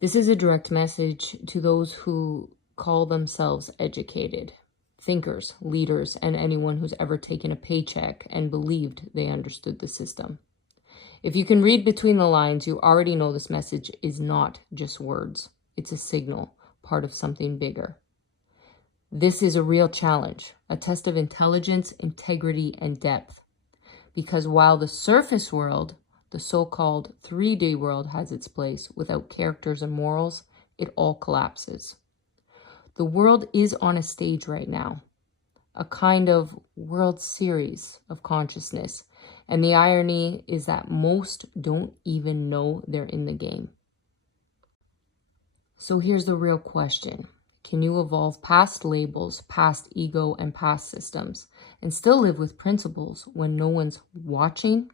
This is a direct message to those who call themselves educated, thinkers, leaders, and anyone who's ever taken a paycheck and believed they understood the system. If you can read between the lines, you already know this message is not just words. It's a signal, part of something bigger. This is a real challenge, a test of intelligence, integrity, and depth. Because while the surface world, the so-called 3D world, has its place without characters and morals, it all collapses. The world is on a stage right now, a kind of World Series of consciousness. And the irony is that most don't even know they're in the game. So here's the real question. Can you evolve past labels, past ego, and past systems, and still live with principles when no one's watching?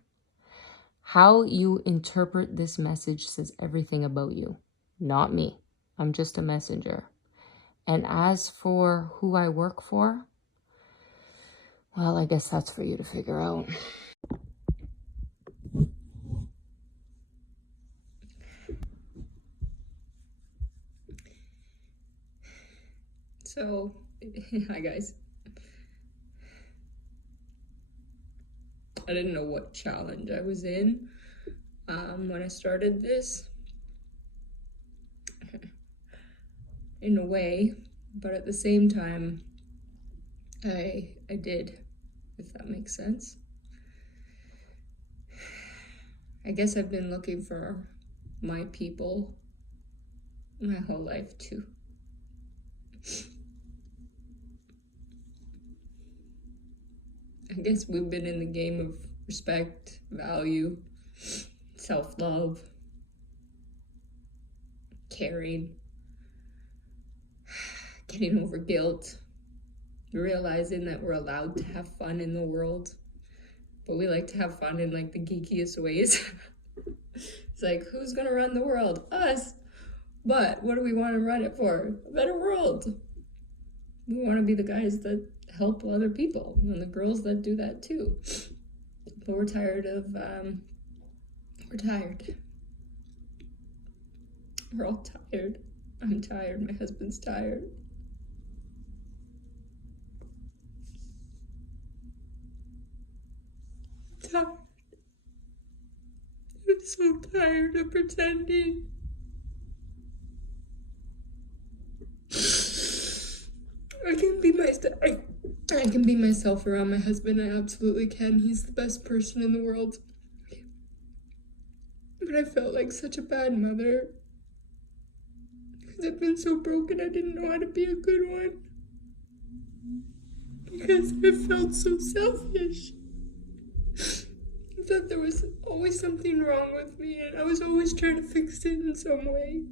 How you interpret this message says everything about you, not me. I'm just a messenger. And as for who I work for, well, I guess that's for you to figure out. So, hi guys. I didn't know what challenge I was in when I started this, in a way, but at the same time, I did, if that makes sense. I guess I've been looking for my people my whole life too. I guess we've been in the game of respect, value, self-love, caring, getting over guilt, realizing that we're allowed to have fun in the world, but we like to have fun in like the geekiest ways. It's like, who's gonna run the world? Us. But what do we want to run it for? A better world. We want to be the guys that help other people and the girls that do that too. But we're tired of, we're tired. We're all tired. I'm tired. My husband's tired. I'm so tired of pretending. I can be myself around my husband. I absolutely can. He's the best person in the world. But I felt like such a bad mother. Because I've been so broken, I didn't know how to be a good one. Because I felt so selfish. I thought there was always something wrong with me, and I was always trying to fix it in some way.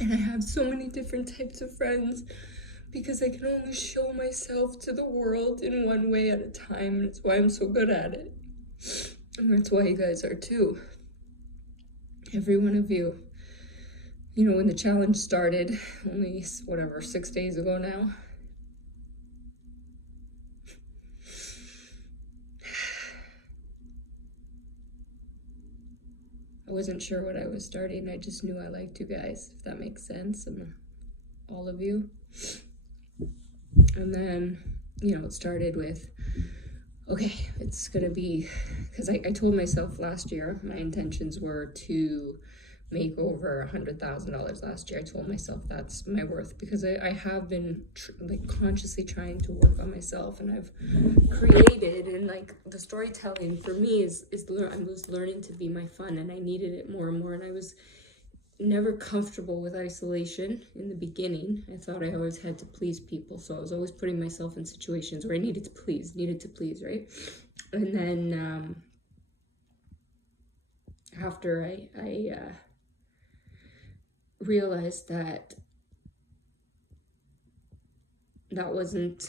And I have so many different types of friends because I can only show myself to the world in one way at a time. And that's why I'm so good at it. And that's why you guys are too. Every one of you. You know, when the challenge started, only, 6 days ago now. I wasn't sure what I was starting. I just knew I liked you guys, if that makes sense, and all of you. And then, you know, it started with, okay, it's gonna be, because I told myself last year, my intentions were to make over $100,000 last year. I told myself that's my worth because I have been consciously trying to work on myself, and I've created, and like the storytelling for me I was learning to be my fun, and I needed it more and more, and I was never comfortable with isolation in the beginning. I thought I always had to please people, so I was always putting myself in situations where I needed to please, right? And then after I realized that wasn't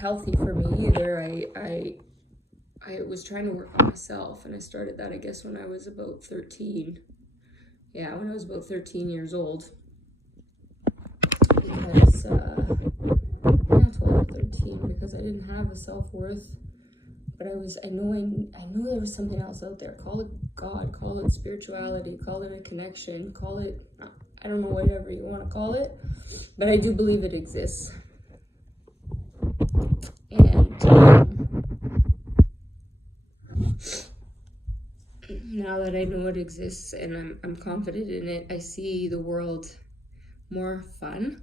healthy for me either. I was trying to work on myself, and I started that, I guess, when I was about 13. Yeah, when I was about 13 years old. Because, not 12 or 13, because I didn't have a self-worth but I know there was something else out there. Call it God, call it spirituality, call it a connection, call it, I don't know, whatever you want to call it, but I do believe it exists. And now that I know it exists and I'm confident in it, I see the world more fun,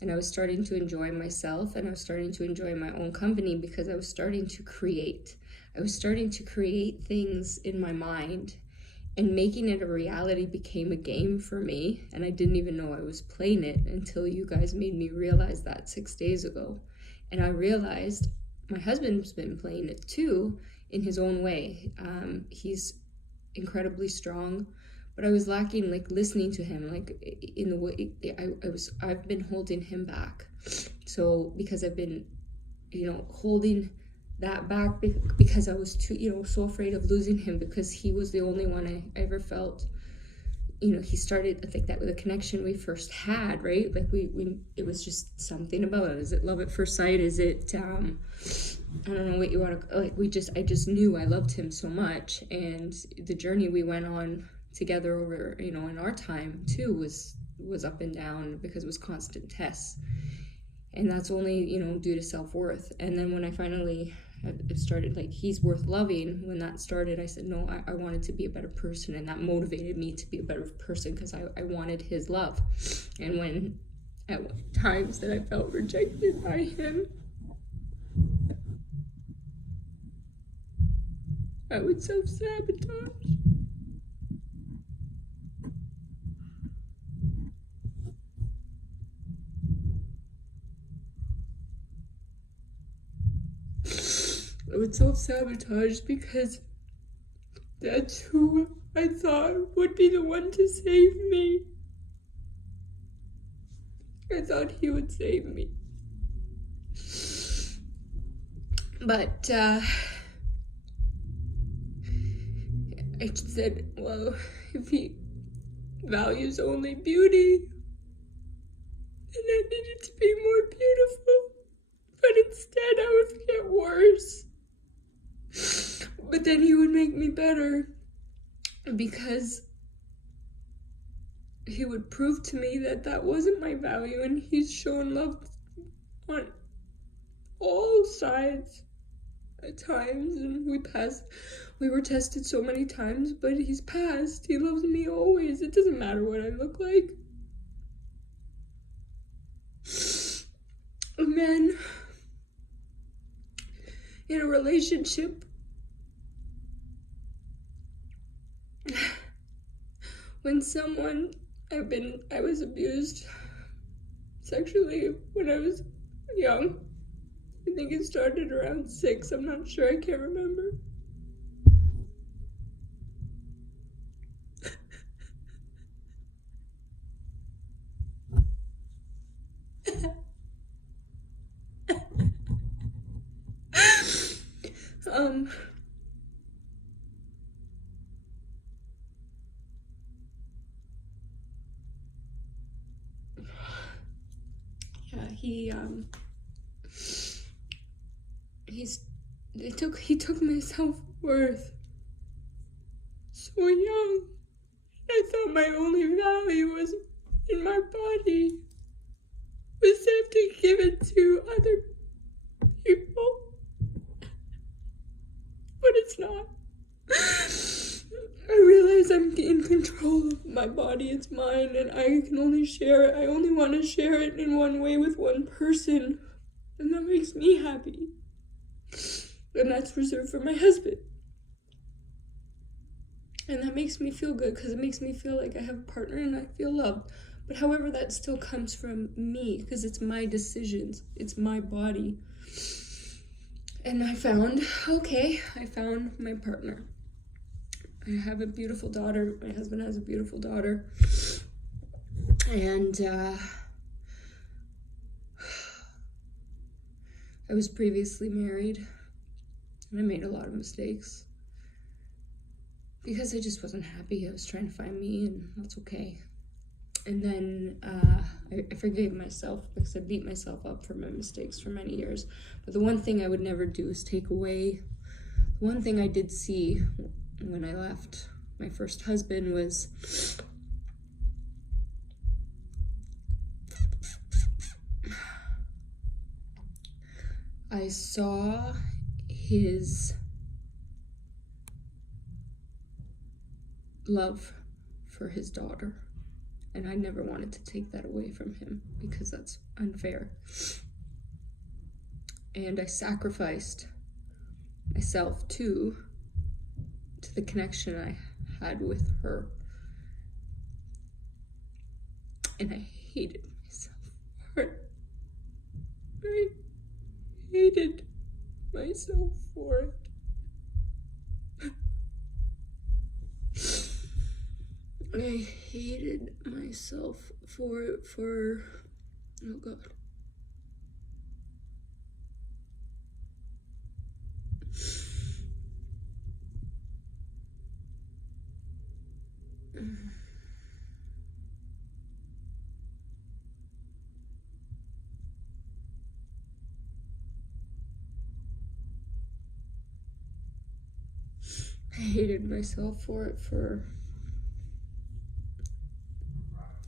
and I was starting to enjoy myself, and I was starting to enjoy my own company, because I was starting to create. I was starting to create things in my mind, and making it a reality became a game for me, and I didn't even know I was playing it until you guys made me realize that 6 days ago. And I realized my husband's been playing it too, in his own way. He's incredibly strong, but I was lacking, like, listening to him, like, in the way I've been holding him back. So because I've been, holding that back because I was too, so afraid of losing him, because he was the only one I ever felt, he started, I think, that with the connection we first had, right? Like we it was just something about it. Is it love at first sight? Is it, I don't know what you want to, like, I just knew I loved him so much. And the journey we went on together over, in our time too, was up and down, because it was constant tests. And that's only, due to self-worth. And then when I finally started, like, he's worth loving, when that started, I said, no, I wanted to be a better person. And that motivated me to be a better person, because I wanted his love. And when, at times that I felt rejected by him, I would self-sabotage. I would self-sabotage because that's who I thought would be the one to save me. I thought he would save me. But I said, well, if he values only beauty, then I needed to be more beautiful. But instead I would get worse. But then he would make me better, because he would prove to me that that wasn't my value, and he's shown love on all sides at times, and we were tested so many times, but he's passed. He loves me always. It doesn't matter what I look like. And then in a relationship, when I was abused sexually when I was young. I think it started around 6. I'm not sure. I can't remember. He took my self-worth so young. I thought my only value was in my body, was safe to give it to other people, but it's not. I realize I'm in control of my body. It's mine, and I can only share it. I only want to share it in one way with one person, and that makes me happy. And that's reserved for my husband. And that makes me feel good, because it makes me feel like I have a partner and I feel loved. But however, that still comes from me, because it's my decisions. It's my body. And I found my partner. I have a beautiful daughter. My husband has a beautiful daughter. And I was previously married. And I made a lot of mistakes, because I just wasn't happy. I was trying to find me, and that's okay. And then I forgave myself, because I beat myself up for my mistakes for many years. But the one thing I would never do is take away One thing I did see when I left my first husband was I saw his love for his daughter, and I never wanted to take that away from him because that's unfair. And I sacrificed myself to the connection I had with her, and I hated myself for it. I hated myself for it. I hated myself for oh God. I hated myself for it for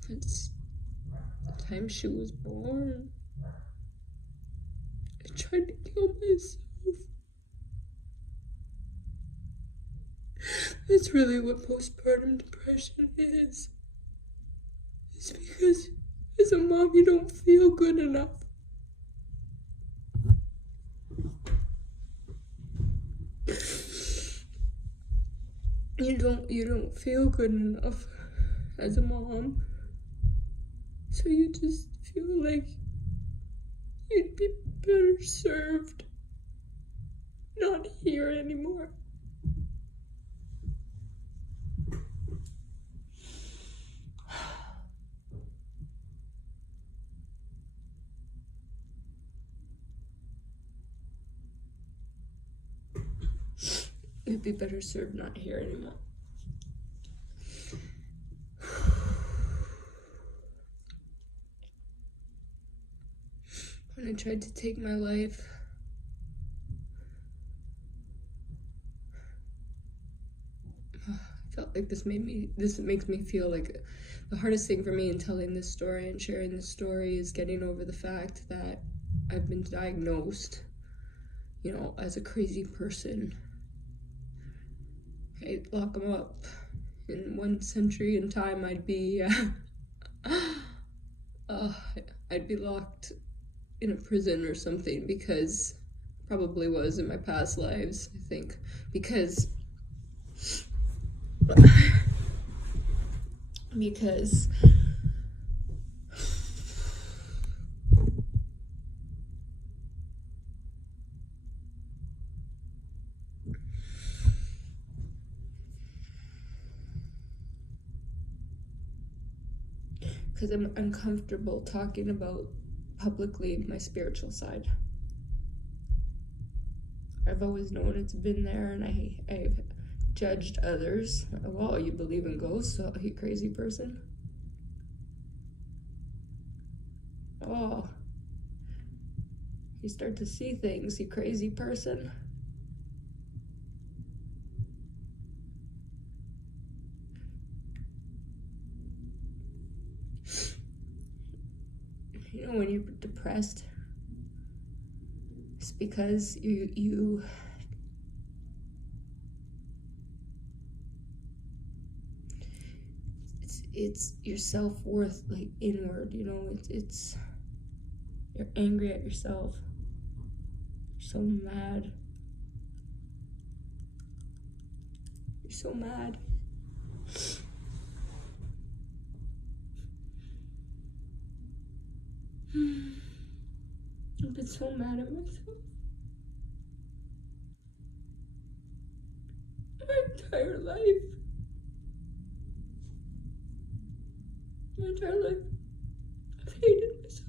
the time she was born. I tried to kill myself. That's really what postpartum depression is. It's because as a mom you don't feel good enough. You don't feel good enough as a mom. So you just feel like you'd be better served not here anymore. You'd be better served not here anymore. When I tried to take my life, I felt like this makes me feel like the hardest thing for me in telling this story and sharing this story is getting over the fact that I've been diagnosed, as a crazy person. I'd lock them up. In 1 century in time, I'd be locked in a prison or something, because probably was in my past lives, I think, because I'm uncomfortable talking about publicly my spiritual side. I've always known it's been there, and I've judged others. Well, you believe in ghosts? Oh, you crazy person. Oh, you start to see things, you crazy person. When you're depressed, it's because it's your self-worth, like inward, it's you're angry at yourself. You're so mad. You're so mad. I've been so mad at myself my entire life. My entire life, I've hated myself.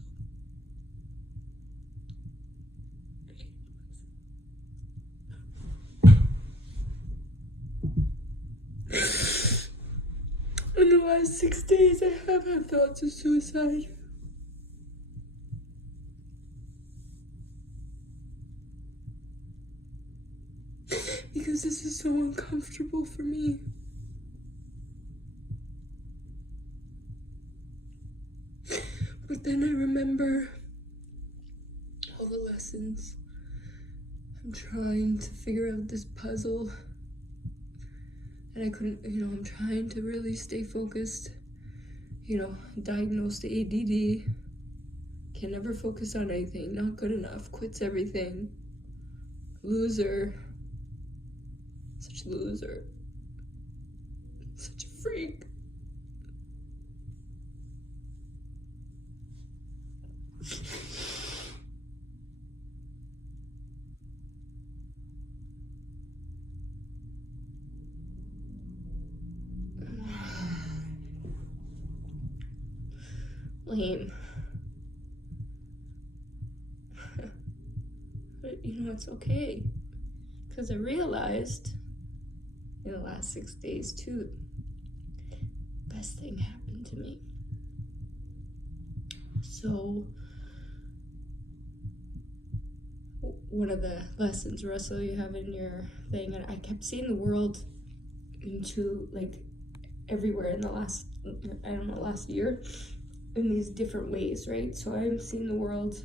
In the last 6 days, I have had thoughts of suicide. because this is so uncomfortable for me. But then I remember all the lessons. I'm trying to figure out this puzzle, and I couldn't, I'm trying to really stay focused. Diagnosed ADD, can never focus on anything, not good enough, quits everything, loser, such a loser, such a freak. Lame. But it's okay, because I realized in the last 6 days too, best thing happened to me. So one of the lessons, Russell, you have in your thing, and I kept seeing the world into everywhere in the last year in these different ways, right? So I'm seeing the world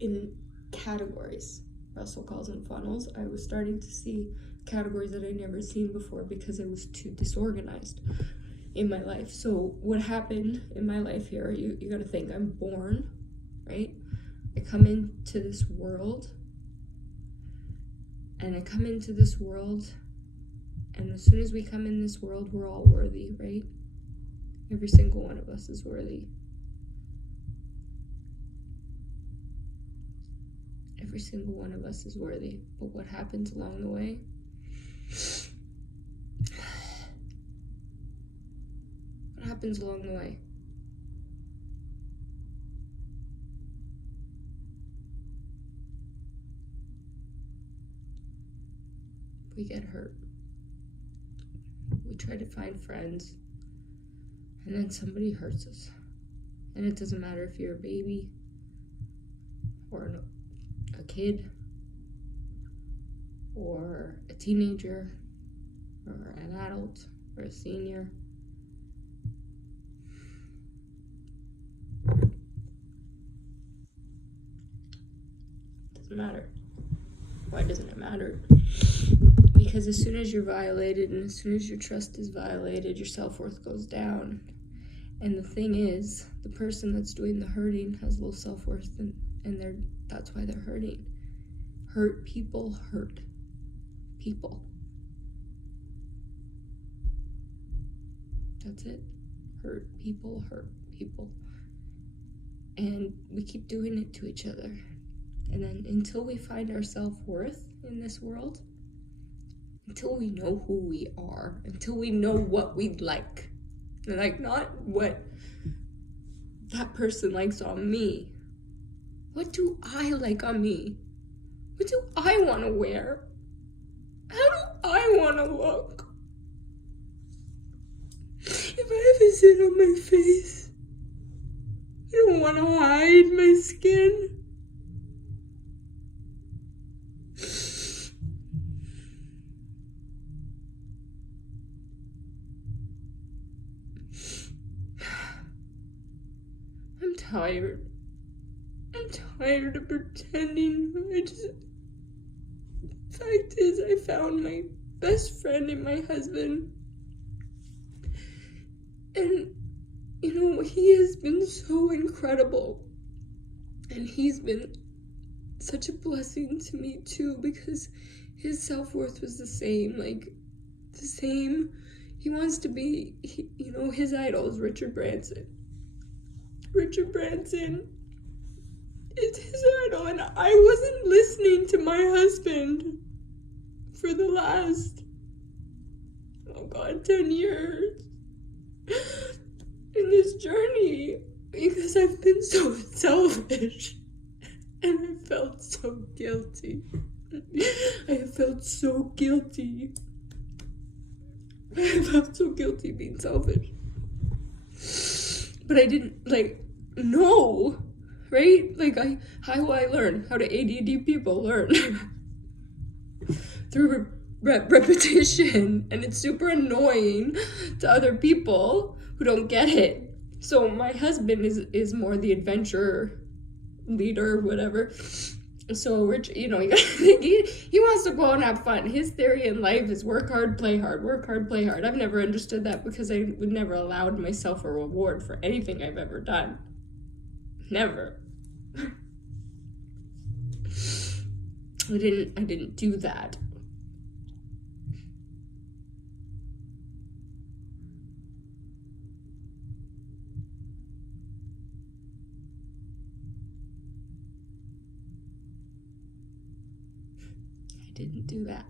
in categories. Russell calls them funnels. I was starting to see categories that I'd never seen before because I was too disorganized in my life. So what happened in my life here, you got to think, I'm born, right? I come into this world, and as soon as we come in this world, we're all worthy, right? Every single one of us is worthy. Every single one of us is worthy. But what happens along the way? What happens along the way? We get hurt. We try to find friends, and then somebody hurts us. And it doesn't matter if you're a baby or a kid or a teenager or an adult or a senior. Doesn't matter. Why doesn't it matter? Because as soon as you're violated, and as soon as your trust is violated, your self-worth goes down. And the thing is, the person that's doing the hurting has low self-worth, and that's why they're hurting. Hurt people hurt people. That's it. Hurt people hurt people. And we keep doing it to each other. And then until we find our self-worth in this world, until we know who we are, until we know what we like, not what that person likes on me. What do I like on me? What do I want to wear? How do I want to look? If I have a zit on my face, I don't want to hide my skin. I'm tired of pretending. The fact is, I found my best friend in my husband. And, he has been so incredible. And he's been such a blessing to me, too, because his self-worth was the same. He wants to be, his idol is Richard Branson. Richard Branson is his idol, and I wasn't listening to my husband for the last, 10 years in this journey, because I've been so selfish, and I felt so guilty. I felt so guilty being selfish. But I didn't, know, right? How will I learn? How do ADD people learn? through repetition, and it's super annoying to other people who don't get it. So my husband is more the adventure leader, whatever. So Rich, he wants to go out and have fun. His theory in life is work hard, play hard, work hard, play hard. I've never understood that because I would never allowed myself a reward for anything I've ever done. Never. I didn't do that. Didn't do that.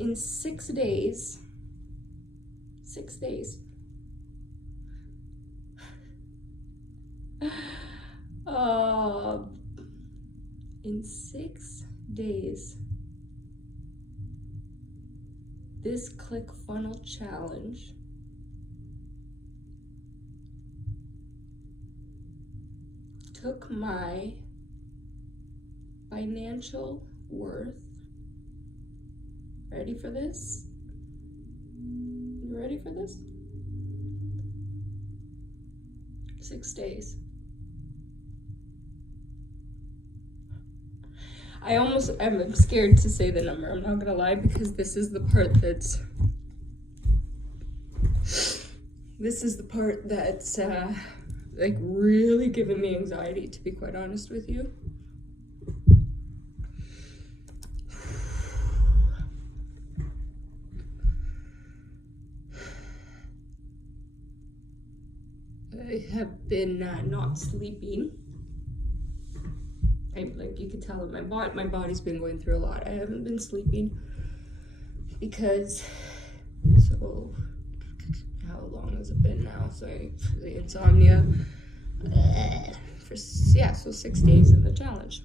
In 6 days, in 6 days, this ClickFunnels challenge took my financial worth. Ready for this? You ready for this? 6 days. I'm scared to say the number, I'm not gonna lie, because this is the part that's like really giving me anxiety, to be quite honest with you. I have been not sleeping. Like you can tell that my body's been going through a lot. I haven't been sleeping because, so how long has it been now? So the insomnia, so 6 days in the challenge.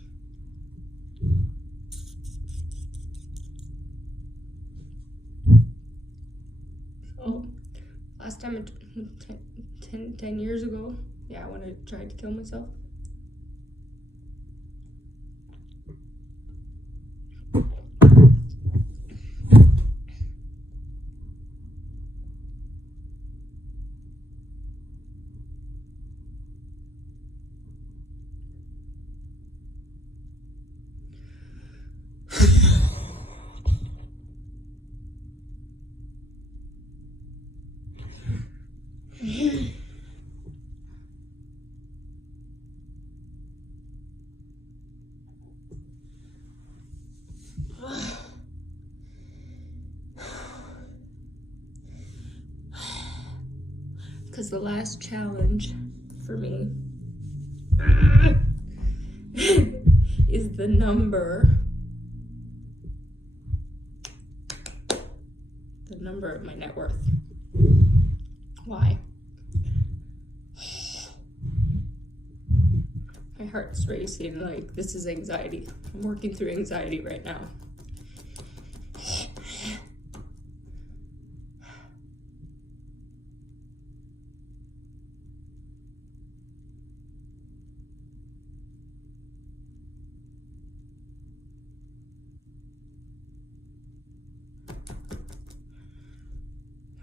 So last time, 10 years ago, when I tried to kill myself. Because the last challenge for me is the number of my net worth. Why? My heart's racing, like this is anxiety. I'm working through anxiety right now.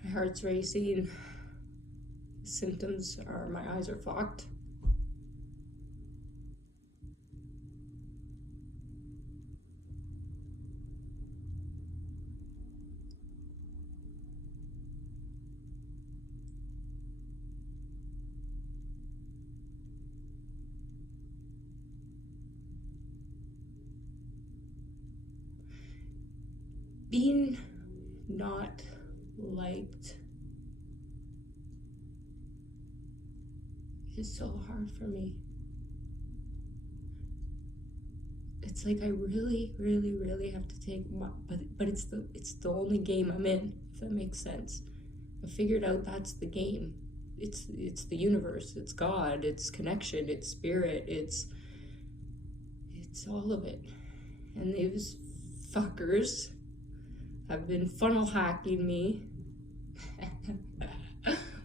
My heart's racing. Symptoms are my eyes are fogged. Being not liked is so hard for me. It's like I really, really, really have to take but it's the only game I'm in, if that makes sense. I figured out that's the game. It's the universe, it's God, it's connection, it's spirit, it's all of it. And these fuckers have been funnel hacking me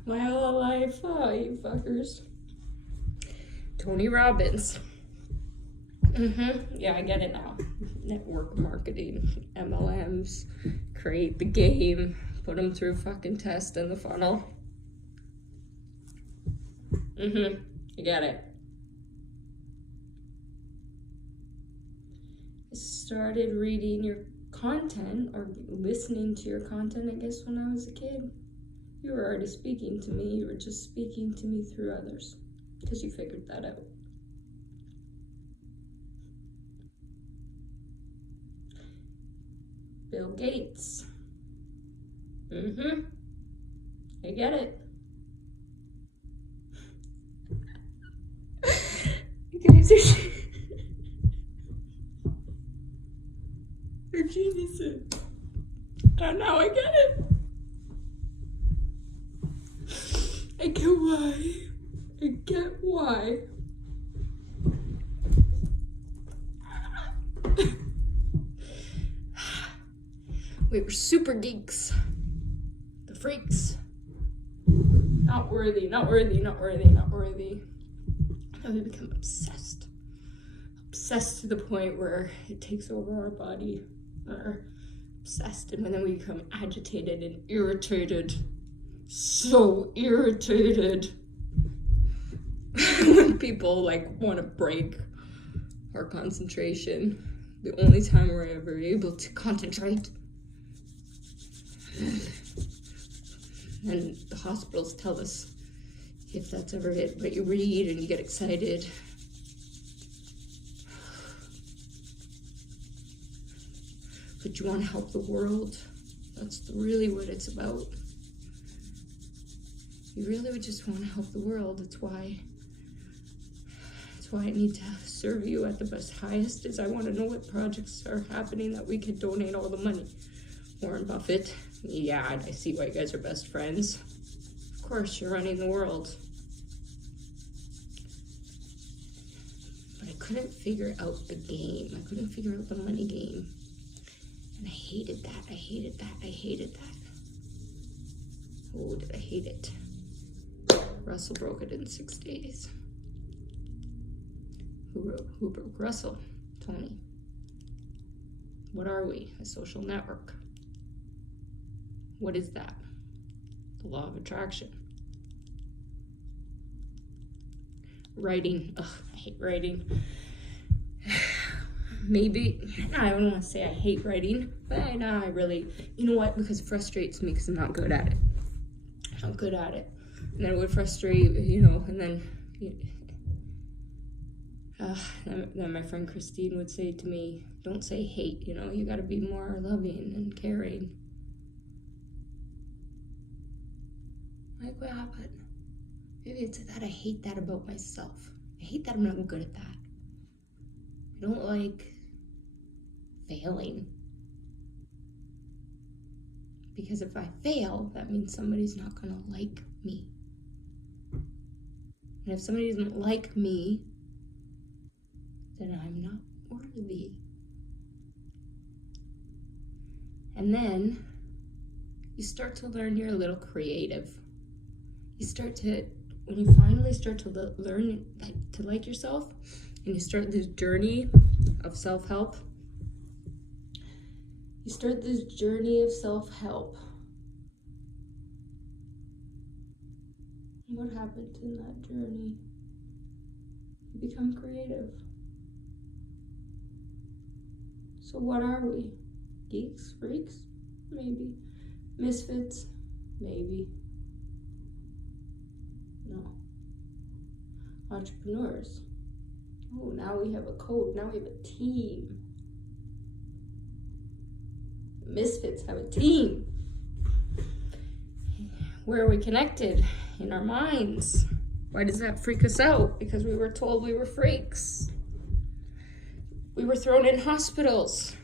my whole life. Oh, you fuckers. Tony Robbins. Yeah, I get it now. Network marketing, MLMs, create the game, put them through fucking test in the funnel. You get it. I started reading your content or listening to your content, I guess, when I was a kid. You were already speaking to me. You were just speaking to me through others because you figured that out. Bill Gates. I get it. You guys are geniuses. And now I get it. I get why. I get why. We were super geeks. The freaks. Not worthy, not worthy, not worthy, not worthy. And we become obsessed. Obsessed to the point where it takes over our body. We're obsessed, and then we become agitated and irritated. So irritated. When people like want to break our concentration. The only time we're ever able to concentrate. And the hospitals tell us if that's ever it, but you read and you get excited. But you want to help the world. That's really what it's about. You really would just want to help the world. That's why I need to serve you at the best highest, is I want to know what projects are happening that we could donate all the money. Warren Buffett, yeah, I see why you guys are best friends. Of course, you're running the world. But I couldn't figure out the game. I couldn't figure out the money game. And I hated that. I hated that. I hated that. Oh, did I hate it. Russell broke it in 6 days. Who broke Russell? Tony. What are we? A social network. What is that? The law of attraction. Writing. Ugh, I hate writing. Maybe, I don't want to say I hate writing, but I really, you know what? Because it frustrates me because I'm not good at it. I'm good at it. And then it would frustrate, and then my friend Christine would say to me, don't say hate, you got to be more loving and caring. Like, what happened? Maybe it's that I hate that about myself. I hate that I'm not good at that. I don't like failing. Because if I fail, that means somebody's not going to like me. And if somebody doesn't like me, then I'm not worthy. And then you start to learn you're a little creative. When you finally start to learn to like yourself, and you start this journey of self-help, What happened in that journey? You become creative. So what are we? Geeks? Freaks? Maybe. Misfits? Maybe. No. Entrepreneurs? Oh, now we have a code. Now we have a team. Misfits have a team. Where are we connected? In our minds. Why does that freak us out? Because we were told we were freaks. We were thrown in hospitals.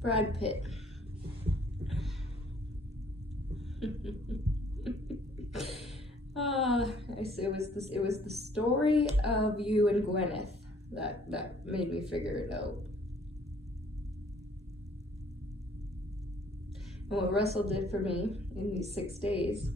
Brad Pitt. It was the story of you and Gwyneth that made me figure it out. And what Russell did for me in these 6 days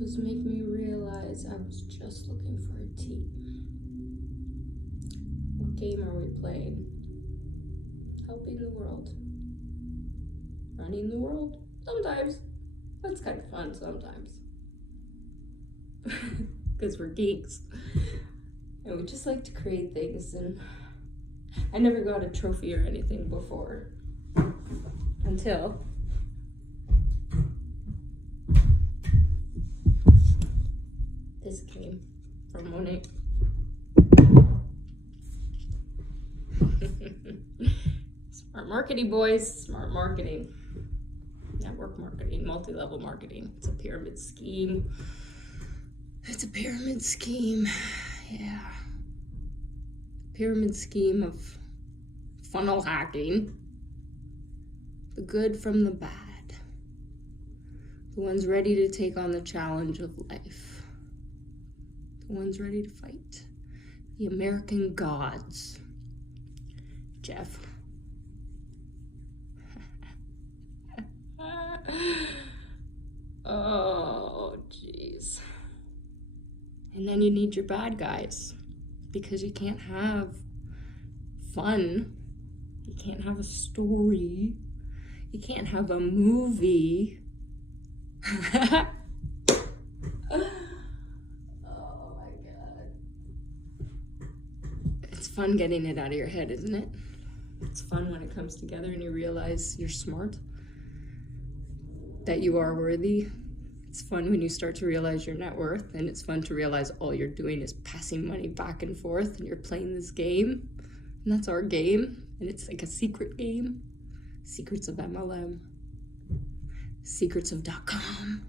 was make me realize I was just looking for a team. What game are we playing? Helping the world. Running the world? Sometimes. That's kind of fun sometimes. Because we're geeks. And we just like to create things, and I never got a trophy or anything before. Until this came from Monet. Smart marketing, boys. Smart marketing. Network marketing, multi-level marketing. It's a pyramid scheme. It's a pyramid scheme. Yeah. Pyramid scheme of funnel hacking. The good from the bad. The ones ready to take on the challenge of life. The ones ready to fight. The American gods. Jeff. Oh, jeez. And then you need your bad guys, because you can't have fun. You can't have a story. You can't have a movie. Oh my God. It's fun getting it out of your head, isn't it? It's fun when it comes together and you realize you're smart, that you are worthy. It's fun when you start to realize your net worth, and it's fun to realize all you're doing is passing money back and forth, and you're playing this game, and that's our game, and it's like a secret game. Secrets of MLM. Secrets of .com.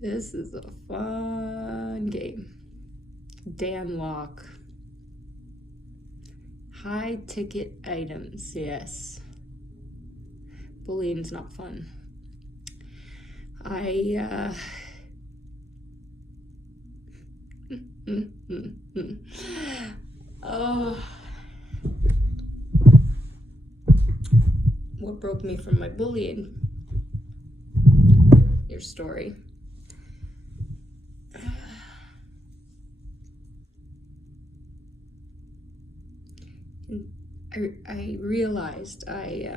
This is a fun game. Dan Locke. High ticket items, yes. Bullying's not fun. Oh. What broke me from my bullying? Your story. I realized I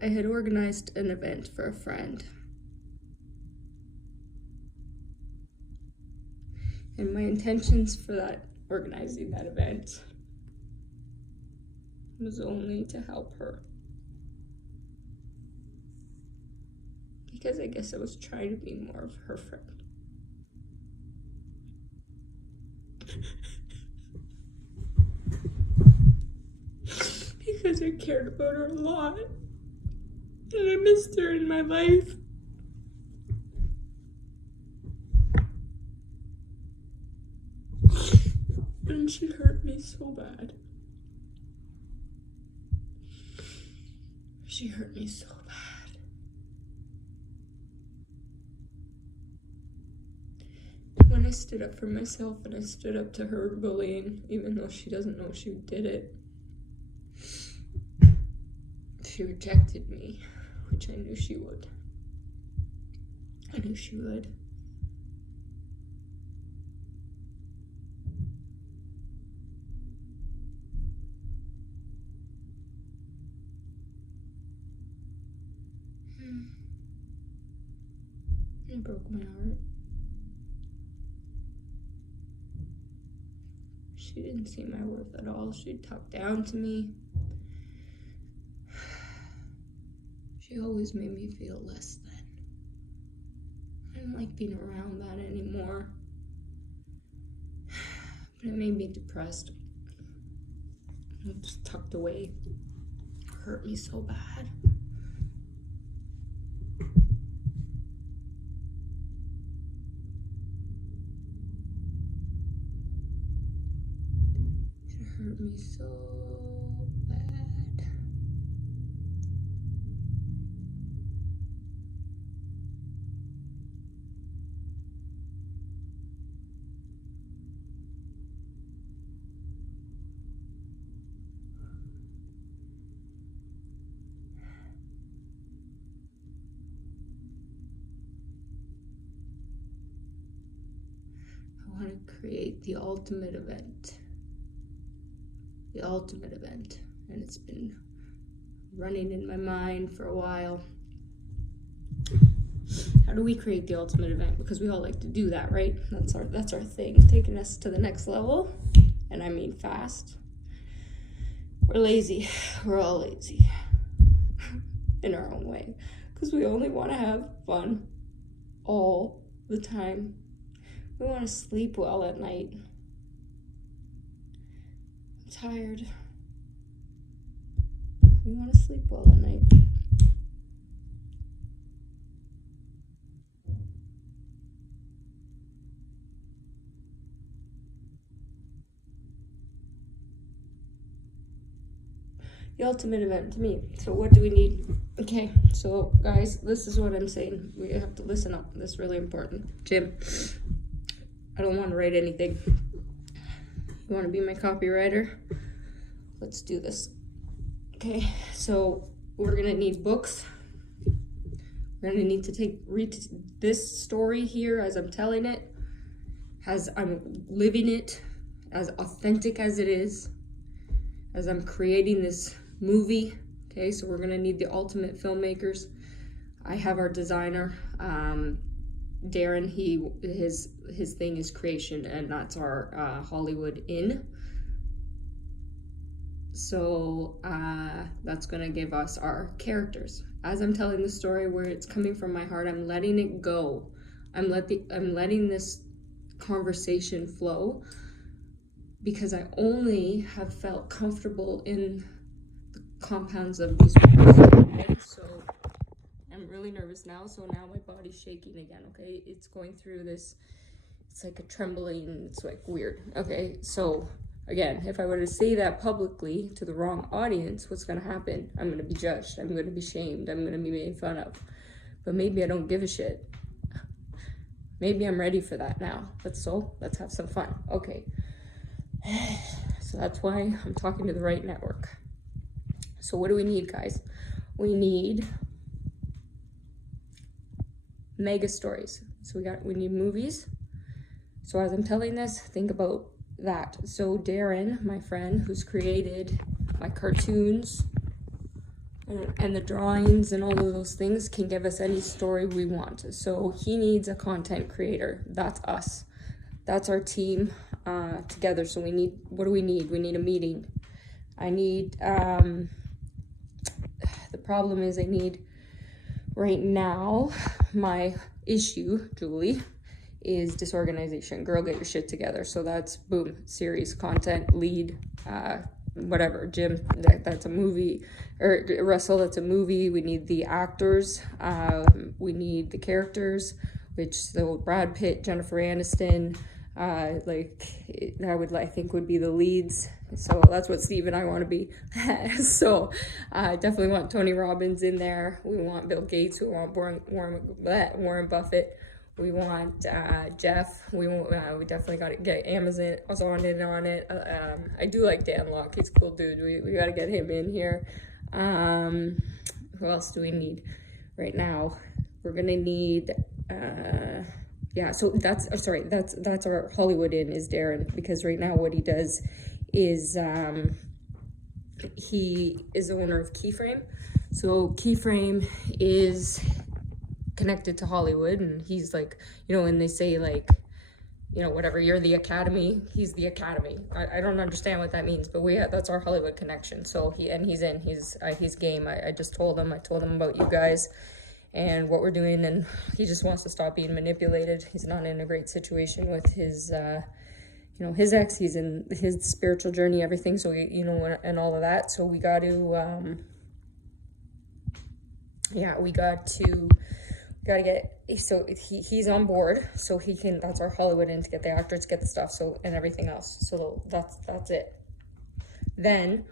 had organized an event for a friend, and my intentions for organizing that event was only to help her. Because I guess I was trying to be more of her friend. Because I cared about her a lot. And I missed her in my life. And she hurt me so bad. She hurt me so bad. When I stood up for myself and I stood up to her bullying, even though she doesn't know she did it, she rejected me, which I knew she would. I knew she would. It broke my heart. She didn't see my worth at all. She talked down to me. She always made me feel less than. I don't like being around that anymore. But it made me depressed. It just tucked away. It hurt me so bad. It hurt me so bad. I want to create the ultimate event. The ultimate event. And it's been running in my mind for a while. How do we create the ultimate event? Because we all like to do that, right? That's our thing, taking us to the next level. And I mean fast. We're lazy. We're all lazy. In our own way. Because we only want to have fun all the time. We want to sleep well at night. I'm tired. We want to sleep well at night. The ultimate event to me. So what do we need? Okay, so guys, this is what I'm saying. We have to listen up. This is really important. Jim, I don't want to write anything. You want to be my copywriter? Let's do this. Okay, so we're going to need books. We're going to need to read this story here as I'm telling it, as I'm living it, as authentic as it is, as I'm creating this movie. Okay, so we're going to need the ultimate filmmakers. I have our designer, Darren. His thing is creation, and that's our Hollywood in. So that's gonna give us our characters. As I'm telling the story, where it's coming from my heart, I'm letting it go. I'm letting this conversation flow, because I only have felt comfortable in the compounds of these words. Okay? So I'm really nervous now, so now my body's shaking again, okay? It's going through this, it's like a trembling, it's like weird. Okay, so again, if I were to say that publicly to the wrong audience, what's gonna happen? I'm gonna be judged, I'm gonna be shamed, I'm gonna be made fun of. But maybe I don't give a shit. Maybe I'm ready for that now. Let's have some fun. Okay. So that's why I'm talking to the right network. So what do we need, guys? We need mega stories. So we need movies. So as I'm telling this, think about that. So Darren, my friend, who's created my cartoons and the drawings and all of those things, can give us any story we want. So he needs a content creator. That's us. That's our team together. So what do we need? We need a meeting. I need, the problem is right now, my issue, Julie, is disorganization. Girl, get your shit together. So that's boom, series, content, lead, whatever. Jim, that's a movie. Or Russell, that's a movie. We need the actors. We need the characters, so Brad Pitt, Jennifer Aniston, I think would be the leads. So that's what Steve and I want to be. So I definitely want Tony Robbins in there. We want Bill Gates. We want Warren Buffett. We want Jeff. We definitely got to get Amazon on it. I do like Dan Locke. He's a cool dude. We got to get him in here. Who else do we need right now? We're gonna need. So that's our Hollywood in is Darren, because right now what he does is he is the owner of Keyframe. So Keyframe is connected to Hollywood, and he's like, you know, and they say like, you know, whatever, you're the Academy, he's the Academy. I don't understand what that means, but that's our Hollywood connection. So he's game. I just told him about you guys and what we're doing, and he just wants to stop being manipulated. He's not in a great situation with his you know, his ex. He's in his spiritual journey, everything, so you know, and all of that. So we got to get, so he's on board, so he can, that's our Hollywood in, to get the actors, get the stuff, so, and everything else. So that's it. Then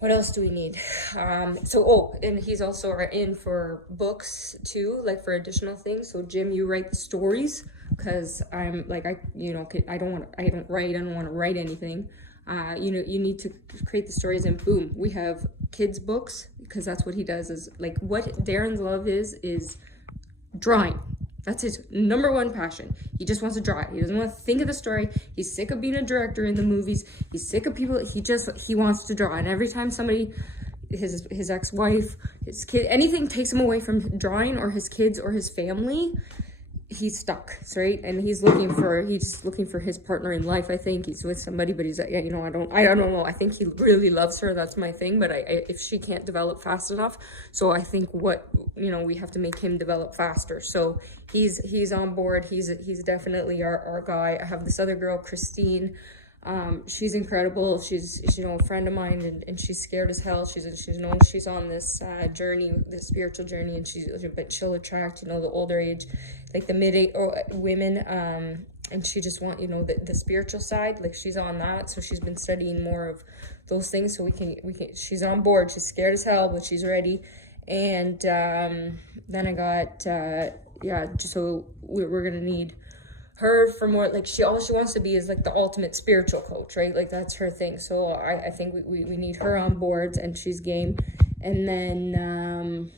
what else do we need? And he's also in for books too, like for additional things. So Jim, you write the stories, because I'm like, I don't want to write anything. You know, you need to create the stories, and boom, we have kids books, because that's what he does. Is like, what Darren's love is drawing. That's his number one passion. He just wants to draw. He doesn't want to think of the story. He's sick of being a director in the movies. He's sick of people. He wants to draw. And every time somebody, his ex-wife, his kid, anything takes him away from drawing, or his kids, or his family, he's stuck, right? And he's looking for his partner in life. I think he's with somebody, but he's, you know, I don't know. I think he really loves her. That's my thing. But if she can't develop fast enough, so I think we have to make him develop faster. So he's on board. He's definitely our guy. I have this other girl, Christine. She's incredible. She's a friend of mine, and she's scared as hell. She's on this journey, this spiritual journey, and but she'll attract, the older age, like the mid-age women, and she just want, the spiritual side, like she's on that. So she's been studying more of those things, so we can she's on board. She's scared as hell, but she's ready. And then I got so we're gonna need her for more, like all she wants to be is like the ultimate spiritual coach, right? Like that's her thing. So I think we need her on boards, and she's game. And then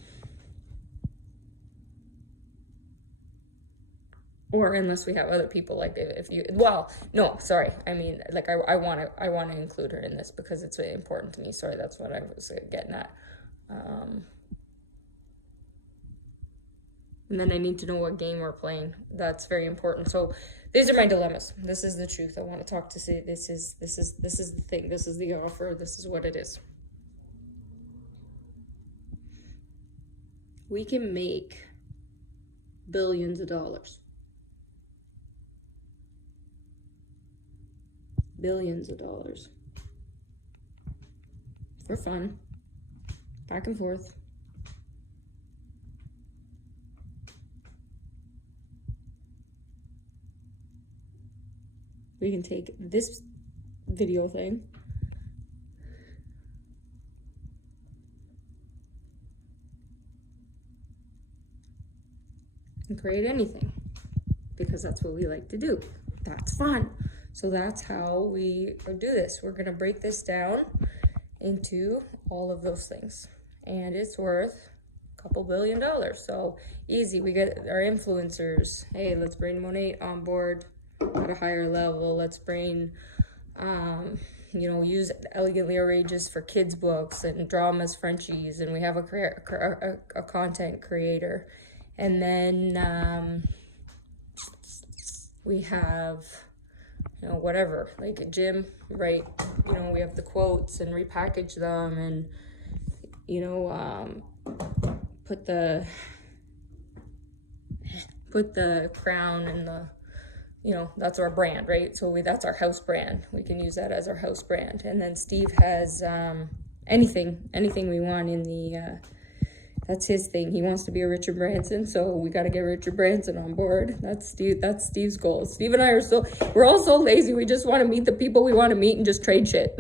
or unless we have other people, like I mean, like I want to include her in this because it's really important to me. Sorry, that's what I was getting at. And then I need to know what game we're playing. That's very important. So these are my dilemmas. This is the truth. I want to talk to say this is the thing. This is the offer. This is what it is. We can make billions of dollars. Billions of dollars. For fun. Back and forth. We can take this video thing and create anything, because that's what we like to do. That's fun. So that's how we do this. We're gonna break this down into all of those things, and it's worth a couple $1 billion. So easy. We get our influencers. Hey, let's bring Monet on board at a higher level. Let's bring use Elegantly Outrageous for kids books and dramas, Frenchies, and we have a content creator. And then we have whatever, like a gym, right? We have the quotes and repackage them, and put the crown and the that's our brand, right? So that's our house brand. We can use that as our house brand. And then Steve has anything we want in the that's his thing. He wants to be a Richard Branson, so we got to get Richard Branson on board. That's Steve's goal. Steve and I we're all so lazy. We just want to meet the people we want to meet and just trade shit.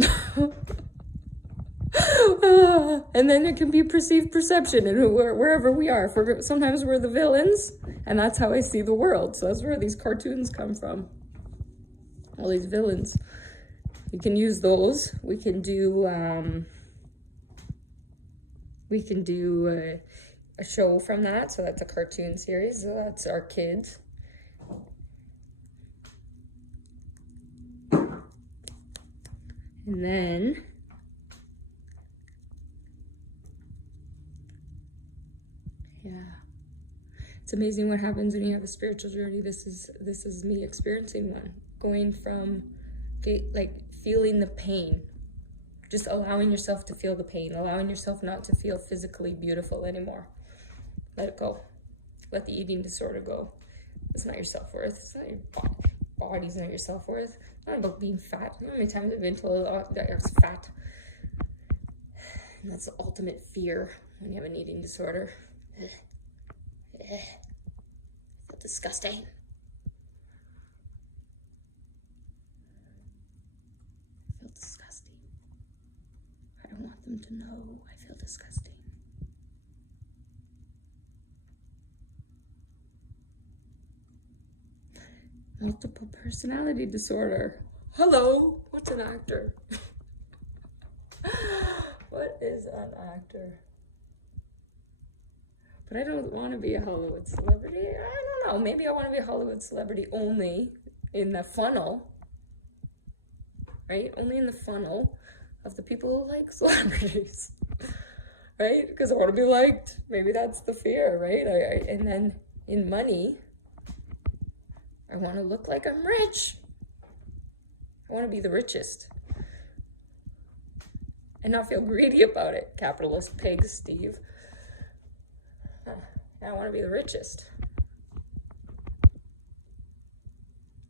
And then it can be perceived perception, and wherever we are. Sometimes we're the villains, and that's how I see the world. So that's where these cartoons come from. All these villains. We can use those. We can do a show from that. So that's a cartoon series. So that's our kids. And then Yeah. It's amazing what happens when you have a spiritual journey. This is me experiencing one. Going from feeling the pain, just allowing yourself to feel the pain, allowing yourself not to feel physically beautiful anymore. Let it go. Let the eating disorder go. It's not your self-worth. It's not your body's not your self-worth. It's not about being fat. You know how many times I've been told that I was fat? And that's the ultimate fear when you have an eating disorder. I feel disgusting. I feel disgusting. I don't want them to know I feel disgusting. Multiple personality disorder. Hello, what's an actor? What is an actor? But I don't want to be a Hollywood celebrity. I don't know. Maybe I want to be a Hollywood celebrity only in the funnel, right? Only in the funnel of the people who like celebrities, right? Because I want to be liked. Maybe that's the fear, right? And then in money, I want to look like I'm rich. I want to be the richest. And not feel greedy about it. Capitalist pig, Steve. I want to be the richest.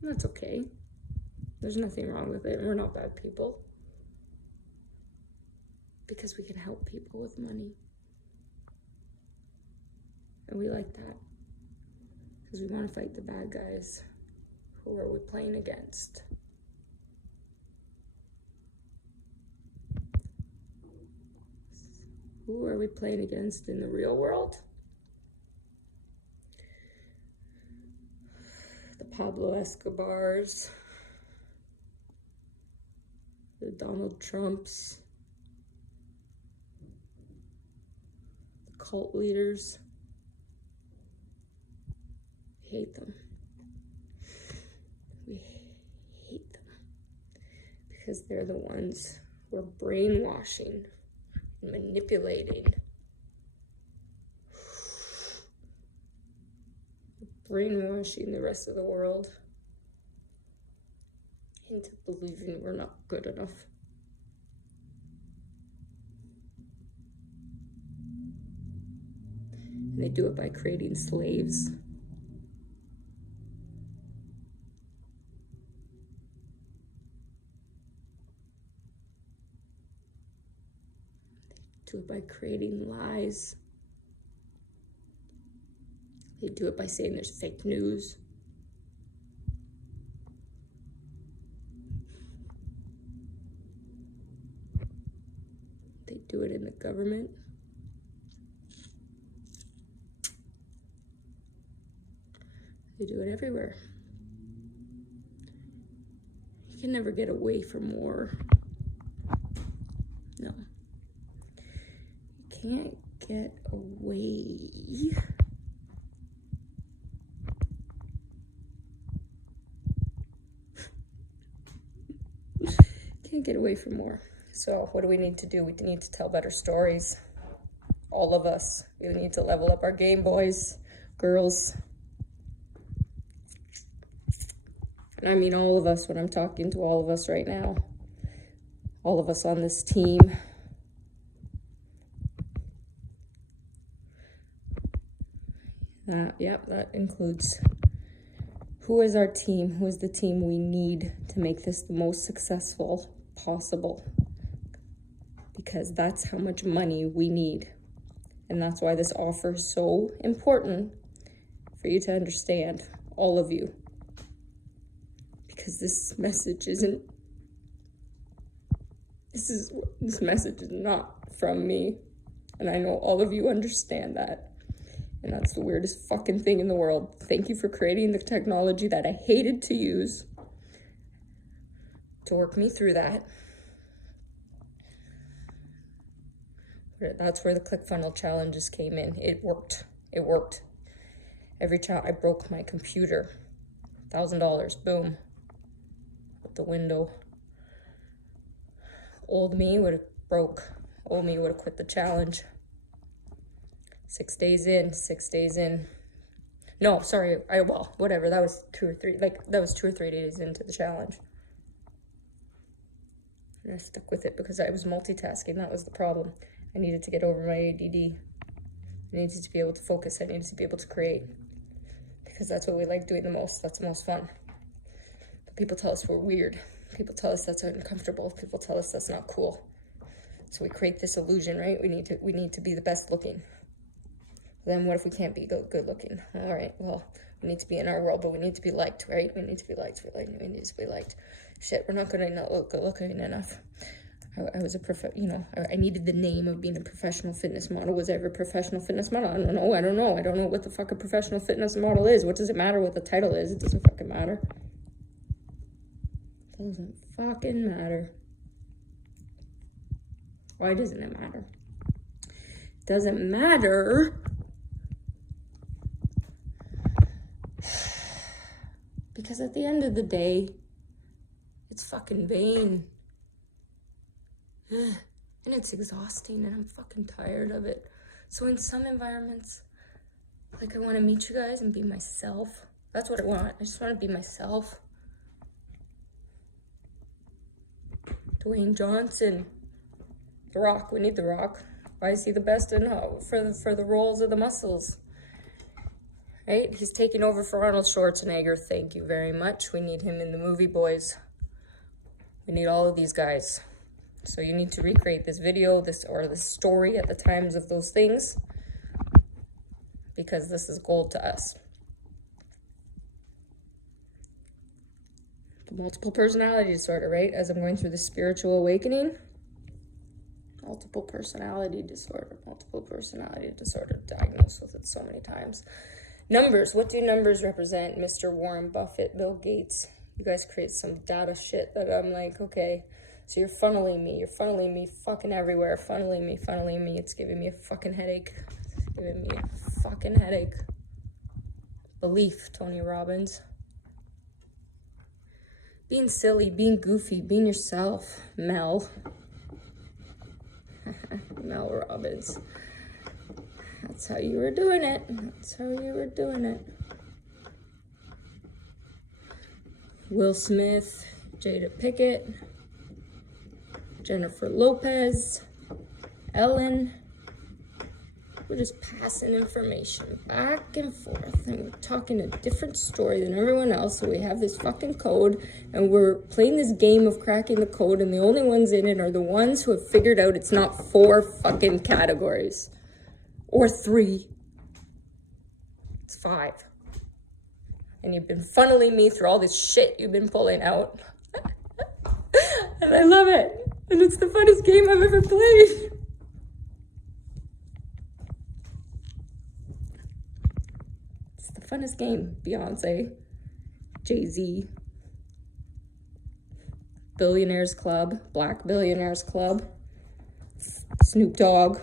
That's okay. There's nothing wrong with it. We're not bad people. Because we can help people with money. And we like that. Because we want to fight the bad guys. Who are we playing against? Who are we playing against in the real world? The Pablo Escobars, the Donald Trumps, the cult leaders. We hate them. We hate them because they're the ones who are brainwashing and manipulating. Brainwashing the rest of the world into believing we're not good enough. And they do it by creating slaves. They do it by creating lies. They do it by saying there's fake news. They do it in the government. They do it everywhere. You can never get away from war. No. You can't get away. Can't get away from more. So what do we need to do? We need to tell better stories. All of us. We need to level up our game, boys, girls. And I mean all of us when I'm talking to all of us right now. All of us on this team. That includes who is our team? Who is the team we need to make this the most successful possible? Because that's how much money we need. And that's why this offer is so important for you to understand, all of you. Because this message isn't, this message is not from me. And I know all of you understand that. And that's the weirdest fucking thing in the world. Thank you for creating the technology that I hated to use to work me through that. That's where the ClickFunnels challenges came in. It worked. It worked. Every time I broke my computer, $1,000, boom, out the window. Old me would have broke. Old me would have quit the challenge. 6 days in, 6 days in. No, sorry, whatever, that was 2 or 3, that was 2 or 3 days into the challenge. And I stuck with it because I was multitasking, that was the problem. I needed to get over my ADD. I needed to be able to focus, I needed to be able to create. Because that's what we like doing the most, that's the most fun. But people tell us we're weird. People tell us that's uncomfortable. People tell us that's not cool. So we create this illusion, right? We need to be the best looking. Then what if we can't be good looking? All right, well, we need to be in our world, but we need to be liked, right? We need to be liked. We need to be liked. Shit, we're not gonna not look good looking enough. I was I needed the name of being a professional fitness model. Was I ever a professional fitness model? I don't know. I don't know what the fuck a professional fitness model is. What does it matter what the title is? It doesn't fucking matter. It doesn't fucking matter. Why doesn't it matter? It doesn't matter because at the end of the day, it's fucking vain. And it's exhausting and I'm fucking tired of it. So in some environments, like I want to meet you guys and be myself. That's what I want. I just want to be myself. Dwayne Johnson. The Rock. We need The Rock. Why is he the best for the roles of the muscles? Right? He's taking over for Arnold Schwarzenegger. Thank you very much. We need him in the movie, boys. We need all of these guys. So you need to recreate this video, this story at the times of those things, because this is gold to us. The multiple personality disorder, right? As I'm going through the spiritual awakening, multiple personality disorder, diagnosed with it so many times. Numbers, what do numbers represent? Mr. Warren Buffett, Bill Gates. You guys create some data shit that I'm like, okay, so you're funneling me fucking everywhere, funneling me. It's giving me a fucking headache. Belief, Tony Robbins. Being silly, being goofy, being yourself, Mel. Mel Robbins. That's how you were doing it. Will Smith, Jada Pinkett, Jennifer Lopez, Ellen. We're just passing information back and forth, and we're talking a different story than everyone else. So we have this fucking code, and we're playing this game of cracking the code, and the only ones in it are the ones who have figured out it's not 4 fucking categories. Or 3. It's 5. And you've been funneling me through all this shit you've been pulling out. And I love it. And it's the funnest game I've ever played. It's the funnest game. Beyonce, Jay-Z, Billionaires Club, Black Billionaires Club, Snoop Dogg,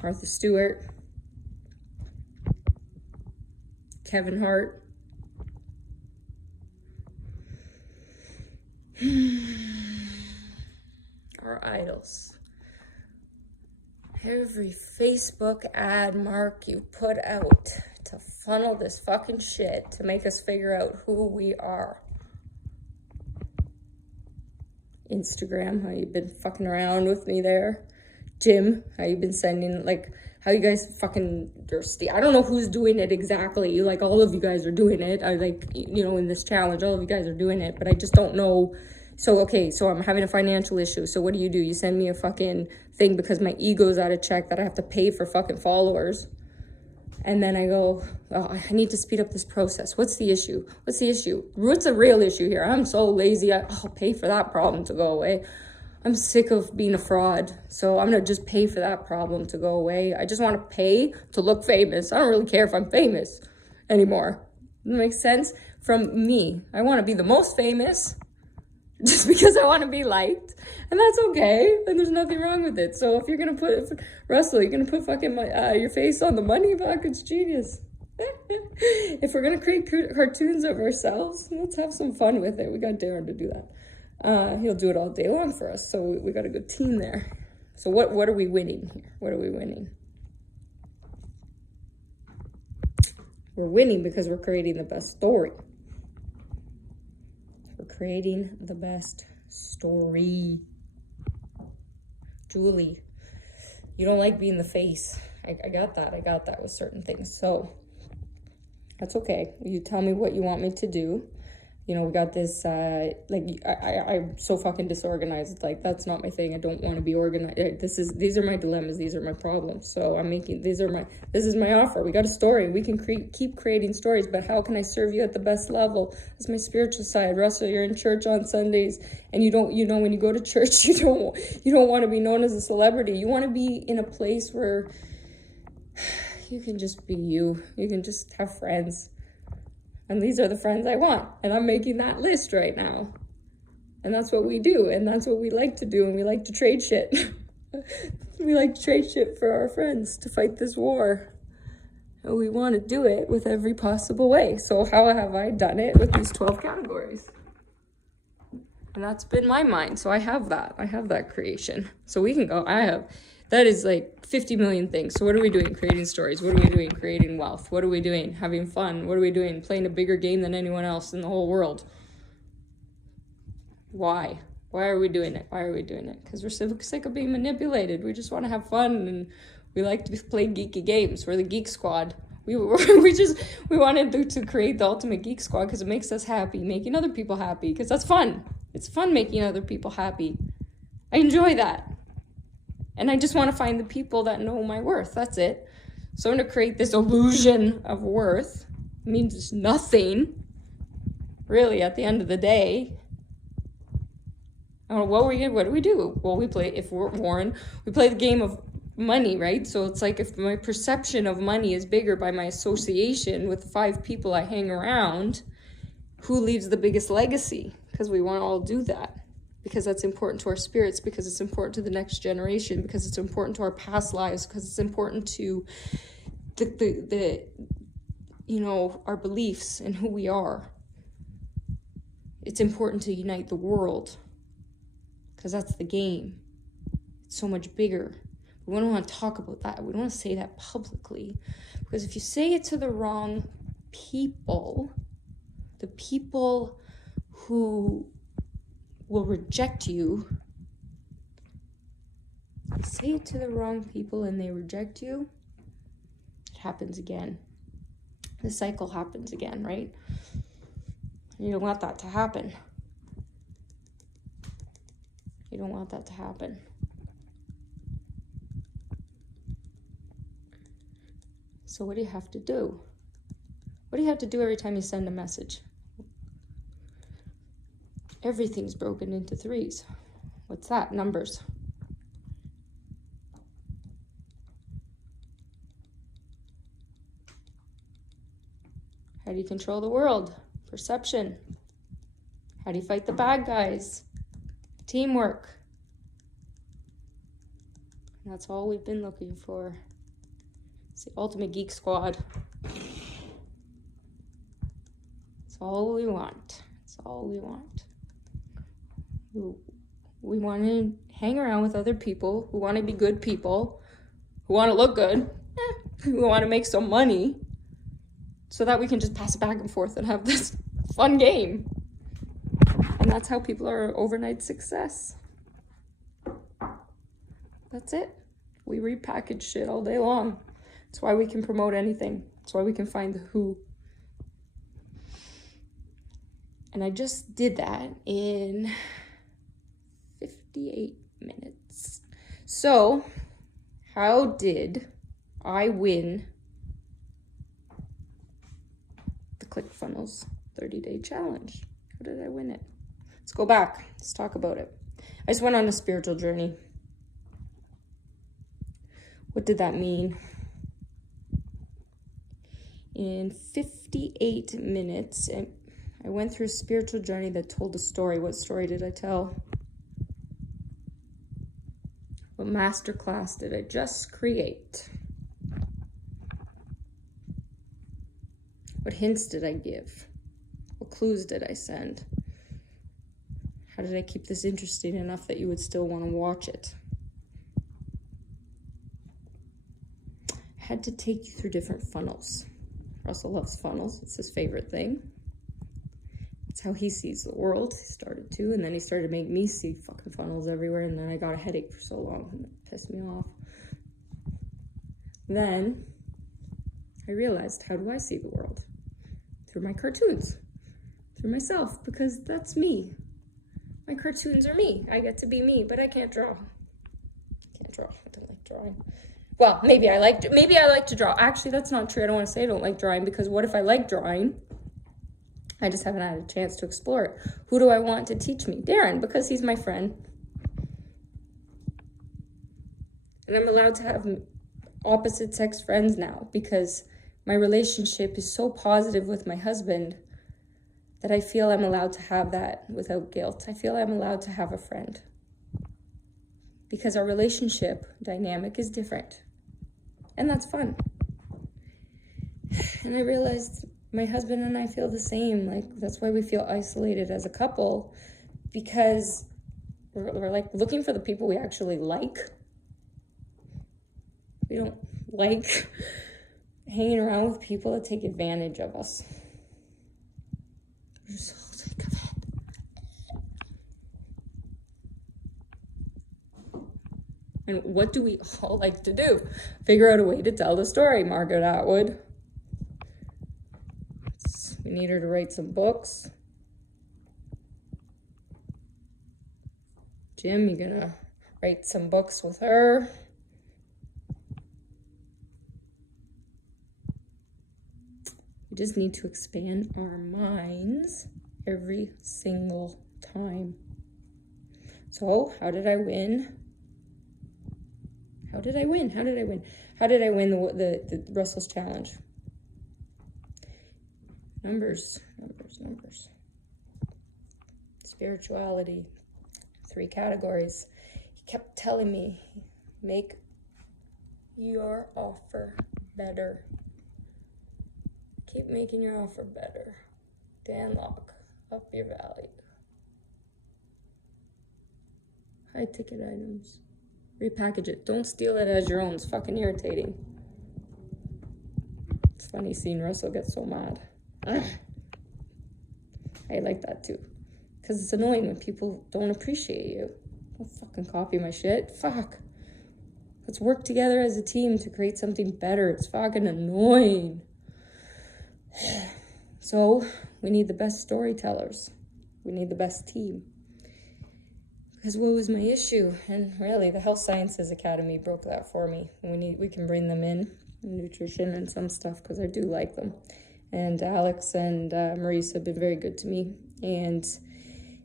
Martha Stewart, Kevin Hart. Our idols. Every Facebook ad, Mark, you put out to funnel this fucking shit to make us figure out who we are. Instagram, how you've been fucking around with me there. Jim, how you've been sending, like, how you guys fucking thirsty. I don't know who's doing it exactly. Like, all of you guys are doing it. I like, you know, in this challenge, all of you guys are doing it, but I just don't know. So, okay, so I'm having a financial issue. So what do? You send me a fucking thing because my ego's out of check that I have to pay for fucking followers. And then I go, oh, I need to speed up this process. What's the issue? What's the real issue here? I'm so lazy. I'll pay for that problem to go away. I'm sick of being a fraud, so I'm going to just pay for that problem to go away. I just want to pay to look famous. I don't really care if I'm famous anymore. That makes sense? From me, I want to be the most famous just because I want to be liked, and that's okay, and there's nothing wrong with it. So if you're going to put, Russell, you're going to put fucking your face on the money, fuck, it's genius. If we're going to create cartoons of ourselves, let's have some fun with it. We got Darren to do that. He'll do it all day long for us, so we got a good team there. So what are we winning here? What are we winning? We're winning because we're creating the best story. We're creating the best story. Julie, you don't like being the face. I got that. I got that with certain things. So that's okay. You tell me what you want me to do. You know, we got this, I'm so fucking disorganized. Like, that's not my thing. I don't want to be organized. These are my dilemmas. These are my problems. So this is my offer. We got a story. We can keep creating stories, but how can I serve you at the best level? That's my spiritual side. Russell, you're in church on Sundays, and when you go to church, you don't want to be known as a celebrity. You want to be in a place where you can just be you. You can just have friends. And these are the friends I want. And I'm making that list right now. And that's what we do. And that's what we like to do. And we like to trade shit. We like to trade shit for our friends to fight this war. And we want to do it with every possible way. So how have I done it with these 12 categories? And that's been my mind. So I have that. I have that creation. So we can go. That is like 50 million things. So what are we doing? Creating stories. What are we doing? Creating wealth. What are we doing? Having fun. What are we doing? Playing a bigger game than anyone else in the whole world. Why? Why are we doing it? Why are we doing it? Because we're sick of being manipulated. We just want to have fun, and we like to play geeky games. We're the Geek Squad. We wanted to create the ultimate Geek Squad because it makes us happy, making other people happy, because that's fun. It's fun making other people happy. I enjoy that. And I just want to find the people that know my worth. That's it. So I'm going to create this illusion of worth. It means nothing, really, at the end of the day. What do we do? Well, we play the game of money, right? So it's like if my perception of money is bigger by my association with the 5 people I hang around, who leaves the biggest legacy? Because we want to all do that. Because that's important to our spirits, because it's important to the next generation, because it's important to our past lives, because it's important to our beliefs and who we are. It's important to unite the world, because that's the game. It's so much bigger. We don't want to talk about that. We don't want to say that publicly, because if you say it to the wrong people, the people who will reject you. If you say it to the wrong people and they reject you, it happens again. The cycle happens again, right? You don't want that to happen. You don't want that to happen. So what do you have to do? What do you have to do every time you send a message? Everything's broken into 3s. What's that? Numbers. How do you control the world? Perception. How do you fight the bad guys? Teamwork. And that's all we've been looking for. It's the ultimate Geek Squad. It's all we want. It's all we want. We want to hang around with other people who want to be good people, who want to look good, who want to make some money, so that we can just pass it back and forth and have this fun game. And that's how people are overnight success. That's it. We repackage shit all day long. That's why we can promote anything. That's why we can find the who. And I just did that in 58 minutes. So, how did I win the ClickFunnels 30-day challenge? How did I win it? Let's go back. Let's talk about it. I just went on a spiritual journey. What did that mean? In 58 minutes, I went through a spiritual journey that told a story. What story did I tell? What masterclass did I just create? What hints did I give? What clues did I send? How did I keep this interesting enough that you would still want to watch it? I had to take you through different funnels, Russell loves funnels. It's his favorite thing. It's how he sees the world. He started to, and then he started making me see fucking funnels everywhere, and then I got a headache for so long, and it pissed me off. Then I realized, how do I see the world? Through my cartoons, through myself, because that's me. My cartoons are me. I get to be me, but I can't draw. I don't like drawing. Well, maybe I like to draw. Actually, that's not true. I don't want to say I don't like drawing, because what if I like drawing? I just haven't had a chance to explore it. Who do I want to teach me? Darren, because he's my friend. And I'm allowed to have opposite sex friends now, because my relationship is so positive with my husband that I feel I'm allowed to have that without guilt. I feel I'm allowed to have a friend, because our relationship dynamic is different, and that's fun. And I realized my husband and I feel the same. Like, that's why we feel isolated as a couple, because we're like looking for the people we actually like. We don't like hanging around with people that take advantage of us. We're so sick of it. And what do we all like to do? Figure out a way to tell the story, Margaret Atwood. We need her to write some books. Jim, you gonna write some books with her? We just need to expand our minds every single time. So, how did I win? How did I win the Russell's challenge? Numbers. Spirituality. 3 categories. He kept telling me, make your offer better. Keep making your offer better. Dan Locke, up your value. High ticket items. Repackage it. Don't steal it as your own. It's fucking irritating. It's funny seeing Russell get so mad. I like that too. Because it's annoying when people don't appreciate you. Don't fucking copy my shit. Fuck. Let's work together as a team to create something better. It's fucking annoying. So, we need the best storytellers. We need the best team. Because what was my issue? And really, the Health Sciences Academy broke that for me. We can bring them in, nutrition and some stuff, because I do like them. And Alex and Maurice have been very good to me. And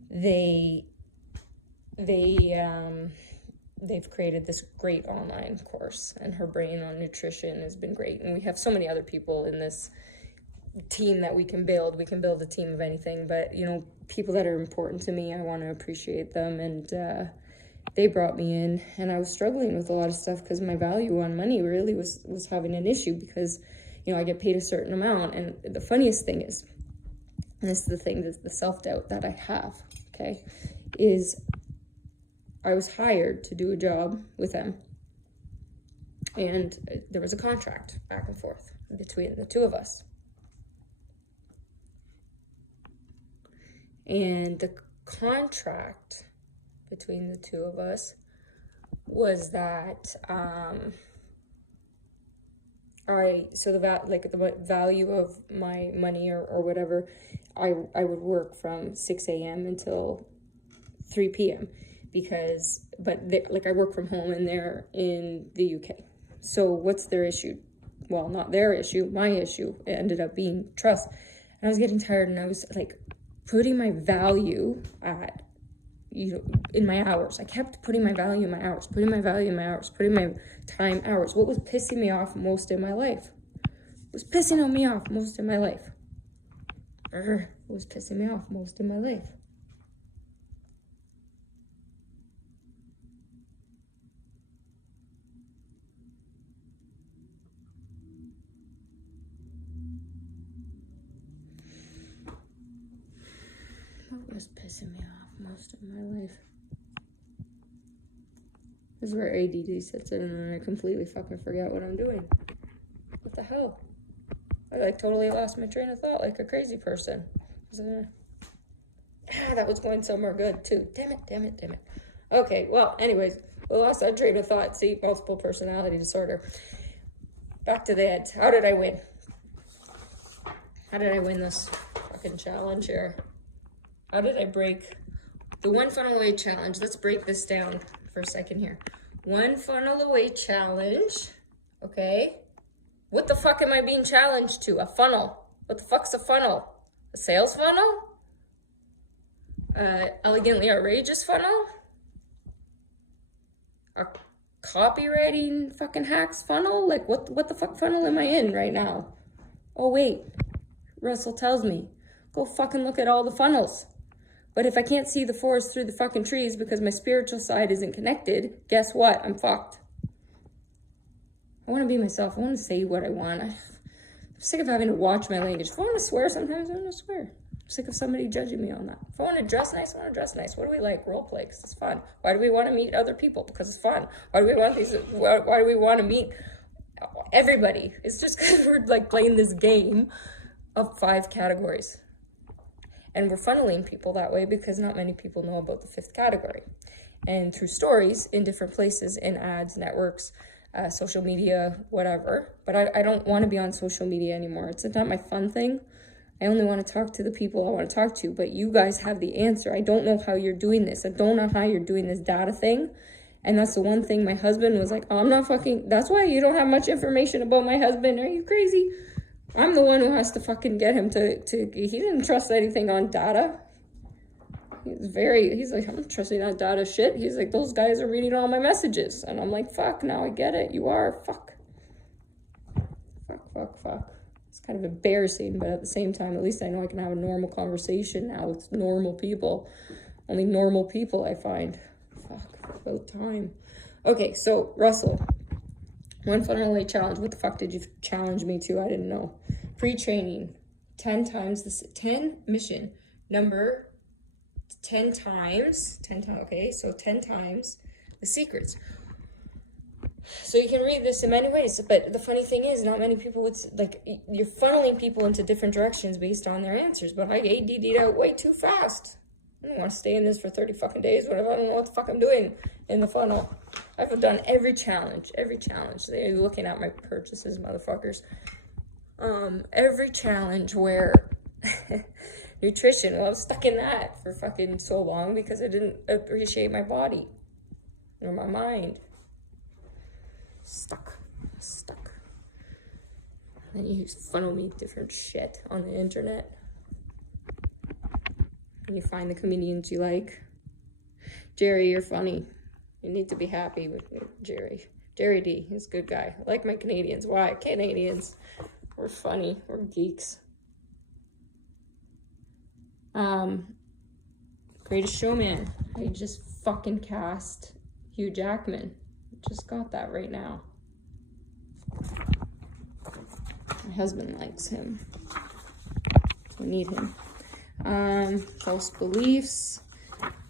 they've created this great online course. And Her Brain on Nutrition has been great. And we have so many other people in this team that we can build. We can build a team of anything, but people that are important to me, I want to appreciate them. And they brought me in, and I was struggling with a lot of stuff because my value on money really was having an issue, because I get paid a certain amount. And the funniest thing is, and this is the thing, the self-doubt that I have, okay, is I was hired to do a job with them, and there was a contract back and forth between the two of us. And the contract between the two of us was that the value of my money or whatever, I would work from 6 a.m. until 3 p.m. I work from home and they're in the UK. So what's their issue? Well, not their issue, my issue. It ended up being trust. And I was getting tired, and I was like putting my value in my hours. I kept putting my value in my hours, putting my time hours. What was pissing me off most in my life? What was pissing me off most in my life? This is where ADD sits in, and I completely fucking forget what I'm doing. What the hell? I like totally lost my train of thought like a crazy person. That was going somewhere good too. Damn it. Okay, well, anyways, we lost that train of thought. See, multiple personality disorder. Back to that. How did I win? How did I win this fucking challenge here? How did I break the one funnel away challenge? Let's break this down for a second here. One funnel away challenge. Okay. What the fuck am I being challenged to? A funnel. What the fuck's a funnel? A sales funnel? Elegantly outrageous funnel? A copywriting fucking hacks funnel? Like, what the fuck funnel am I in right now? Oh, wait. Russell tells me, go fucking look at all the funnels. But if I can't see the forest through the fucking trees because my spiritual side isn't connected, guess what? I'm fucked. I want to be myself. I want to say what I want. I'm sick of having to watch my language. If I want to swear, sometimes I want to swear. I'm sick of somebody judging me on that. If I want to dress nice, I want to dress nice. What do we like? Role play, because it's fun. Why do we want to meet other people? Because it's fun. Why do we want these? Why do we want to meet everybody? It's just because we're like playing this game of 5 categories. And we're funneling people that way because not many people know about the 5th category. And through stories in different places, in ads, networks, social media, whatever. But I don't want to be on social media anymore. It's not my fun thing. I only want to talk to the people I want to talk to. But you guys have the answer. I don't know how you're doing this. I don't know how you're doing this data thing. And that's the one thing my husband was like, oh, I'm not fucking... That's why you don't have much information about my husband. Are you crazy? I'm the one who has to fucking get him to he didn't trust anything on data. He's like, I'm not trusting that data shit. He's like, those guys are reading all my messages. And I'm like, fuck, now I get it. You are, fuck. It's kind of embarrassing, but at the same time, at least I know I can have a normal conversation now with normal people. Only normal people I find. Fuck, about time. Okay, so Russell. One funnel away challenge. What the fuck did you challenge me to? I didn't know. Pre-training. 10 times this. 10 mission. Number 10 times. 10 times. Okay, so 10 times the secrets. So you can read this in many ways. But the funny thing is, not many people would, like, you're funneling people into different directions based on their answers. But I ADD'd out way too fast. I don't want to stay in this for 30 fucking days. Whatever. I don't know what the fuck I'm doing in the funnel. I've done every challenge. They're looking at my purchases, motherfuckers. Every challenge where nutrition, well, I was stuck in that for fucking so long because I didn't appreciate my body or my mind. Stuck. And you funnel me different shit on the internet. And you find the comedians you like. Jerry, you're funny. You need to be happy with Jerry. Jerry D, he's a good guy. I like my Canadians. Why? Canadians. We're funny. We're geeks. Greatest Showman. I just fucking cast Hugh Jackman. Just got that right now. My husband likes him. So I need him. False beliefs.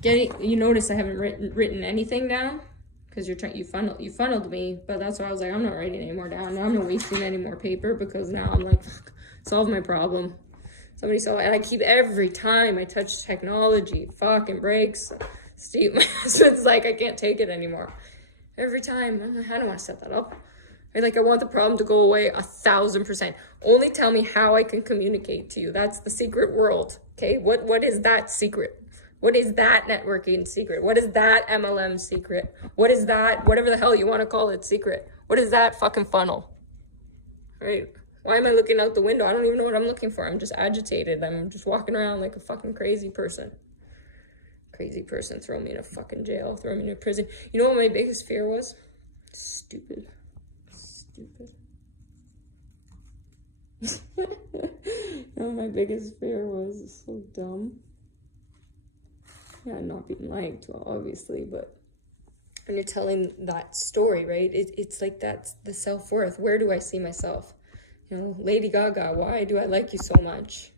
You notice I haven't written anything down because you funneled me, but that's why I was like, I'm not writing any more down. Now I'm not wasting any more paper because now I'm like, fuck, solve my problem. Somebody solve it. And I keep every time I touch technology, it fucking breaks. Steve, my husband's like, I can't take it anymore. Every time, I'm like, I don't want to set that up. I want the problem to go away 1,000%. Only tell me how I can communicate to you. That's the secret world. Okay, what is that secret? What is that networking secret? What is that MLM secret? What is that, whatever the hell you want to call it, secret? What is that fucking funnel? Right? Why am I looking out the window? I don't even know what I'm looking for. I'm just agitated. I'm just walking around like a fucking crazy person. Crazy person. Throw me in a fucking jail. Throw me in a prison. You know what my biggest fear was? Stupid. No, my biggest fear was so dumb. Yeah, not being liked, well, obviously, but when you're telling that story, right, it's like that's the self-worth. Where do I see myself? You know, Lady Gaga, why do I like you so much?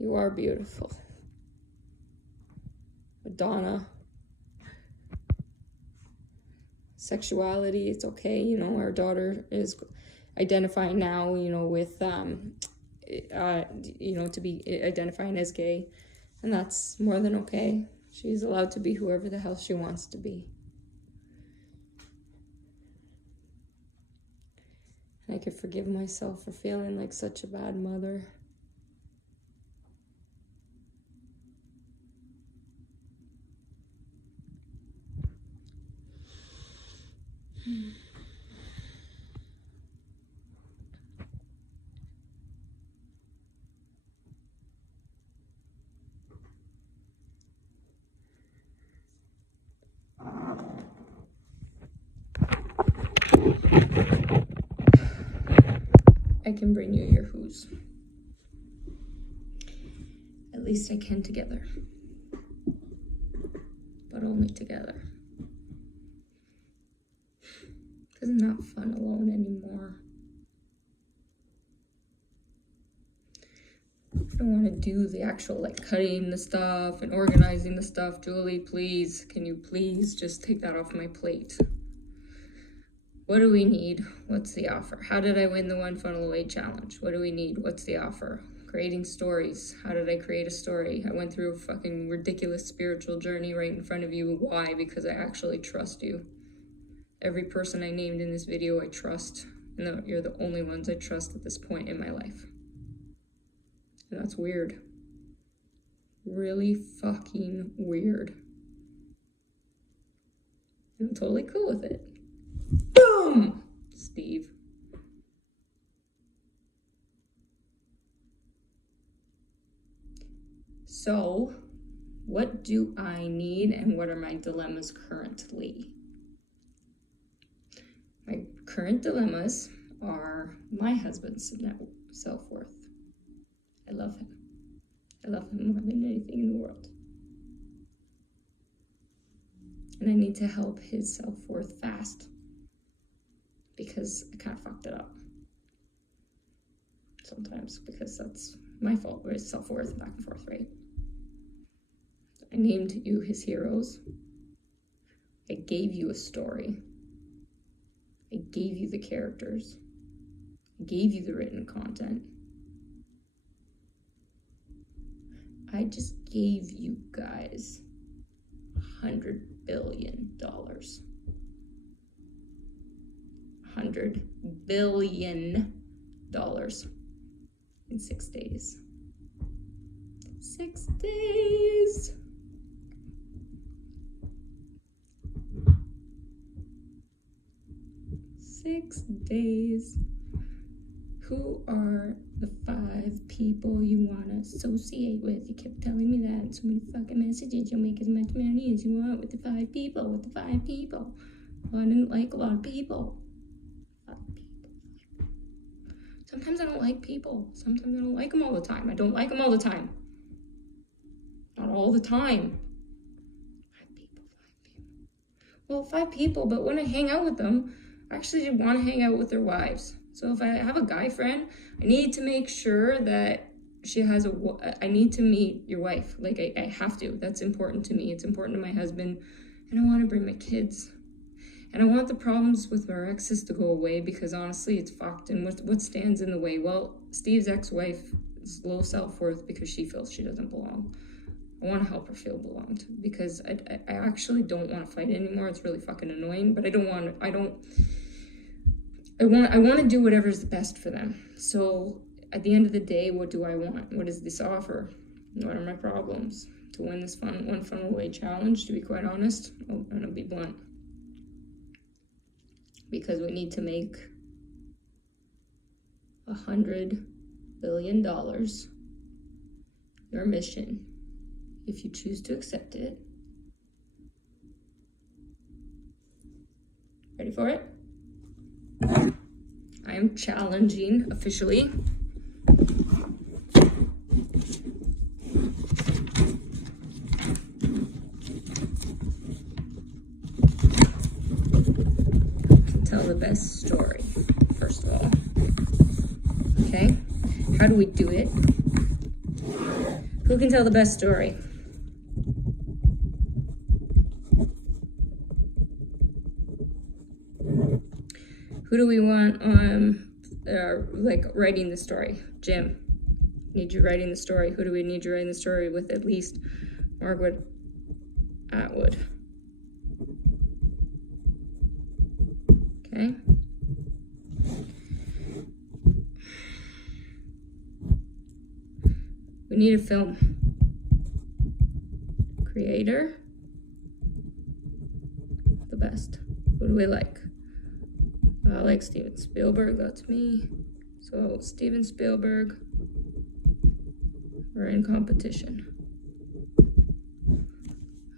You are beautiful. Madonna. sexuality. It's okay. You know, our daughter is identifying now, you know, with, you know, to be identifying as gay. And that's more than okay. She's allowed to be whoever the hell she wants to be. And I could forgive myself for feeling like such a bad mother. I can bring you your who's. At least I can together. But only together. Because I'm not fun alone anymore. I don't want to do the actual like cutting the stuff and organizing the stuff. Julie, please, can you please just take that off my plate? What do we need? What's the offer? How did I win the One Funnel Away challenge? What do we need? What's the offer? Creating stories. How did I create a story? I went through a fucking ridiculous spiritual journey right in front of you. Why? Because I actually trust you. Every person I named in this video I trust. And you're the only ones I trust at this point in my life. And that's weird. Really fucking weird. And I'm totally cool with it. Boom! Steve. So, what do I need and what are my dilemmas currently? My current dilemmas are my husband's self-worth. I love him. I love him more than anything in the world. And I need to help his self-worth fast. Because I kind of fucked it up. Sometimes, because that's my fault, with self-worth back and forth, right? I named you his heroes. I gave you a story. I gave you the characters. I gave you the written content. I just gave you guys $100 billion. $100 billion in 6 days. 6 days. Who are the 5 people you want to associate with? You kept telling me that in so many fucking messages. You'll make as much money as you want with the 5 people. Well, I didn't like a lot of people. Sometimes I don't like people. Sometimes I don't like them all the time. I don't like them all the time. Not all the time. 5 people. Well, 5 people, but when I hang out with them, I actually want to hang out with their wives. So if I have a guy friend, I need to make sure that I need to meet your wife. Like, I have to. That's important to me. It's important to my husband. And I want to bring my kids. And I want the problems with our exes to go away because honestly, it's fucked. And what stands in the way? Well, Steve's ex-wife is low self-worth because she feels she doesn't belong. I want to help her feel belonged because I actually don't want to fight anymore. It's really fucking annoying, but I want to do whatever's the best for them. So at the end of the day, what do I want? What does this offer? What are my problems? To win this One Funnel Away challenge, to be quite honest, I'm going to be blunt. Because we need to make $100 billion your mission. If you choose to accept it. Ready for it? I am challenging officially. Tell the best story, first of all. Okay? How do we do it? Who can tell the best story? Who do we want on, like, writing the story? Jim, need you writing the story. Who do we need you writing the story with? At least Margaret Atwood. Okay. We need a film creator. The best. Who do we like? I like Steven Spielberg, that's me. So Steven Spielberg, we're in competition.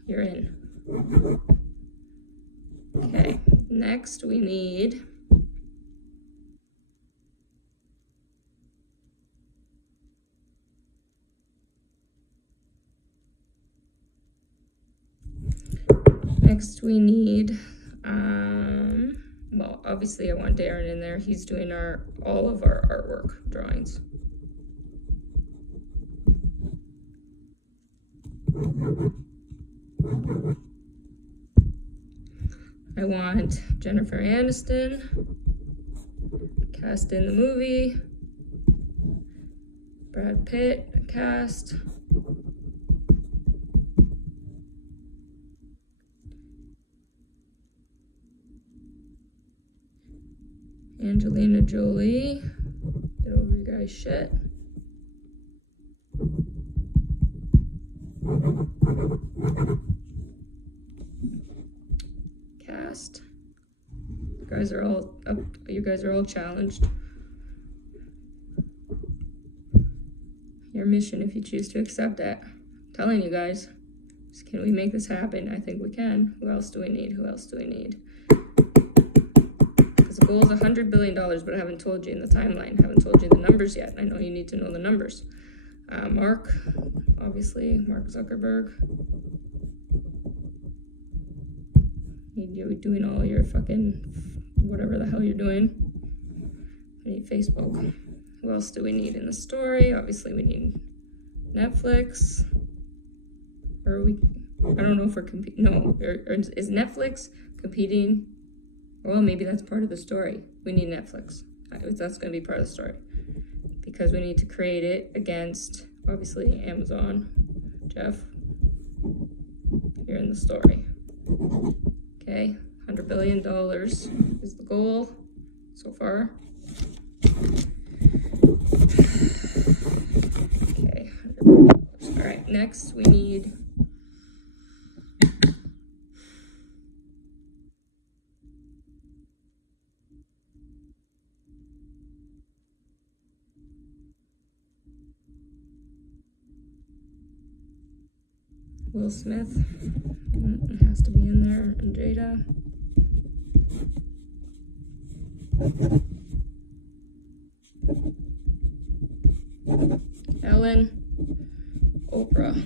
You're in. Okay, next we need well, obviously I want Darren in there. He's doing all of our artwork drawings. I want Jennifer Aniston cast in the movie. Brad Pitt cast. Angelina Jolie, get over your guys' shit. Cast. You guys are all up. You guys are all challenged. Your mission, if you choose to accept it. I'm telling you guys, can we make this happen? I think we can. Who else do we need? Who else do we need? The goal is $100 billion, but I haven't told you in the timeline. I haven't told you the numbers yet. I know you need to know the numbers. Mark, obviously, Mark Zuckerberg. You're doing all your fucking whatever the hell you're doing. We need Facebook. Who else do we need in the story? Obviously, we need Netflix. Or I don't know if we're competing. No, or is Netflix competing? Well, maybe that's part of the story. We need Netflix. That's going to be part of the story. Because we need to create it against, obviously, Amazon. Jeff, you're in the story. Okay, $100 billion is the goal so far. Okay, $100 billion. All right, next we need Will Smith. It has to be in there. And Jada. Ellen. Oprah.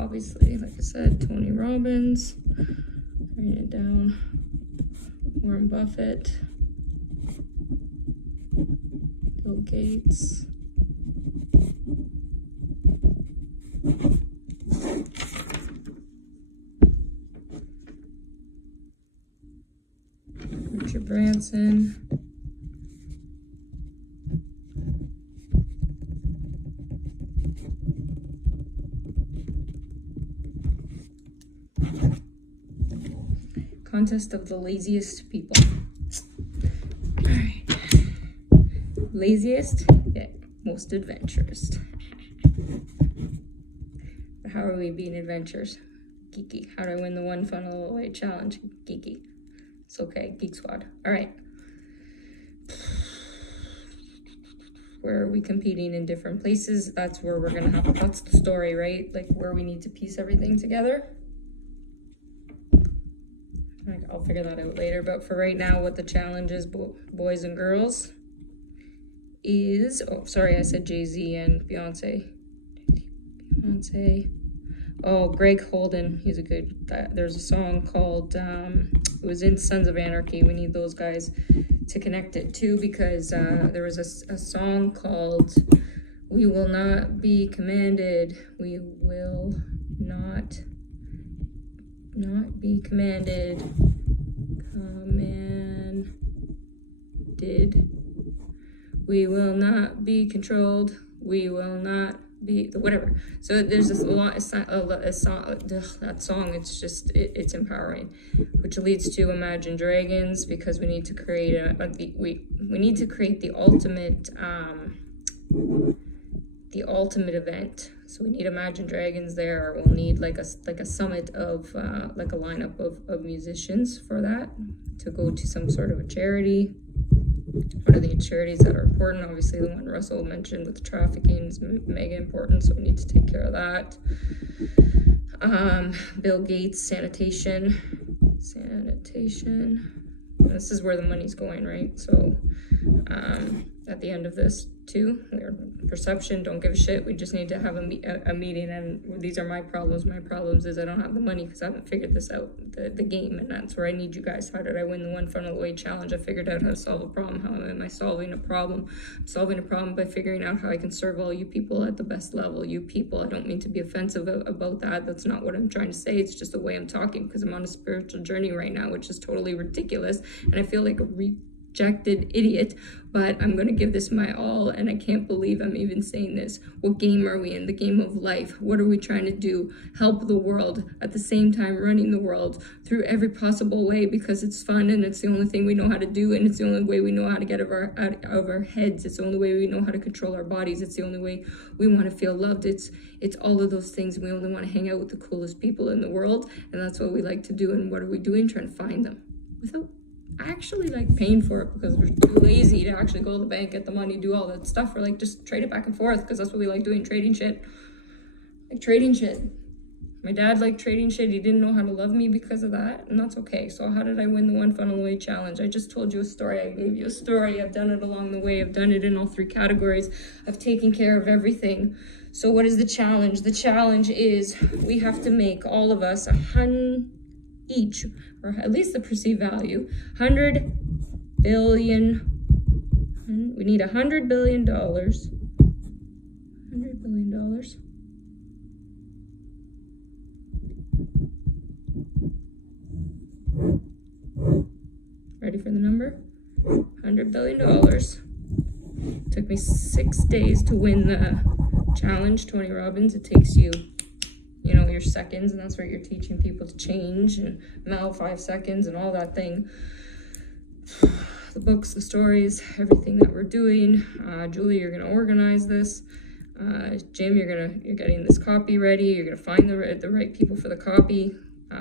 Obviously, like I said, Tony Robbins, writing it down, Warren Buffett, Bill Gates, Richard Branson, Contest of the laziest people. All right. Laziest, yet most adventurous. How are we being adventurous? Geeky. How do I win the one funnel away challenge? Geeky. It's okay. Geek Squad. All right. Where are we competing in different places? That's where we're going to have, that's the story, right? Like where we need to piece everything together. I'll figure that out later, but for right now, what the challenge is, boys and girls, is, oh, sorry, I said Jay-Z and Beyonce. Oh, Greg Holden, he's a good guy. There's a song called, it was in Sons of Anarchy. We need those guys to connect it too, because there was a song called We Will Not Be Commanded. We will not be commanded. Commanded. We will not be controlled. We will not be whatever. So there's this a song. That song. It's just it's empowering, which leads to Imagine Dragons, because we need to create we need to create the ultimate event. So we need Imagine Dragons there. We'll need like a summit of like a lineup of musicians for that, to go to some sort of a charity. What are the charities that are important? Obviously, the one Russell mentioned with the trafficking is mega important, so we need to take care of that. Bill Gates, sanitation. This is where the money's going, right? So at the end of this too, perception, don't give a shit. We just need to have a meeting, and these are my problems. My problems is I don't have the money because I haven't figured this out, the game, and that's where I need you guys. How did I win the one funnel away challenge? I figured out how to solve a problem. How am I solving a problem? I'm solving a problem by figuring out how I can serve all you people at the best level. You people, I don't mean to be offensive about that. That's not what I'm trying to say. It's just the way I'm talking, because I'm on a spiritual journey right now, which is totally ridiculous, and I feel like a rejected idiot, but I'm going to give this my all, and I can't believe I'm even saying this. What game are we in? The game of life. What are we trying to do? Help the world, at the same time running the world through every possible way, because it's fun and it's the only thing we know how to do, and it's the only way we know how to get out of our heads. It's the only way we know how to control our bodies. It's the only way we want to feel loved. It's all of those things. We only want to hang out with the coolest people in the world, and that's what we like to do. And what are we doing? Trying to find them without actually like paying for it, because we're too lazy to actually go to the bank, get the money, do all that stuff. We're like, just trade it back and forth, because that's what we like doing, trading shit. Like trading shit. My dad liked trading shit. He didn't know how to love me because of that, and that's okay. So how did I win the one funnel away challenge? I just told you a story. I gave you a story. I've done it along the way. I've done it in all 3 categories. I've taken care of everything. So what is the challenge? The challenge is we have to make, all of us, each, or at least the perceived value, 100 billion. We need $100 billion. $100 billion. Ready for the number? $100 billion. Took me 6 days to win the challenge, Tony Robbins. It takes you, your seconds, and that's where you're teaching people to change, and now 5 seconds and all that thing. The books, the stories, everything that we're doing. Julie, you're gonna organize this. Jim, you're getting this copy ready. You're gonna find the right people for the copy.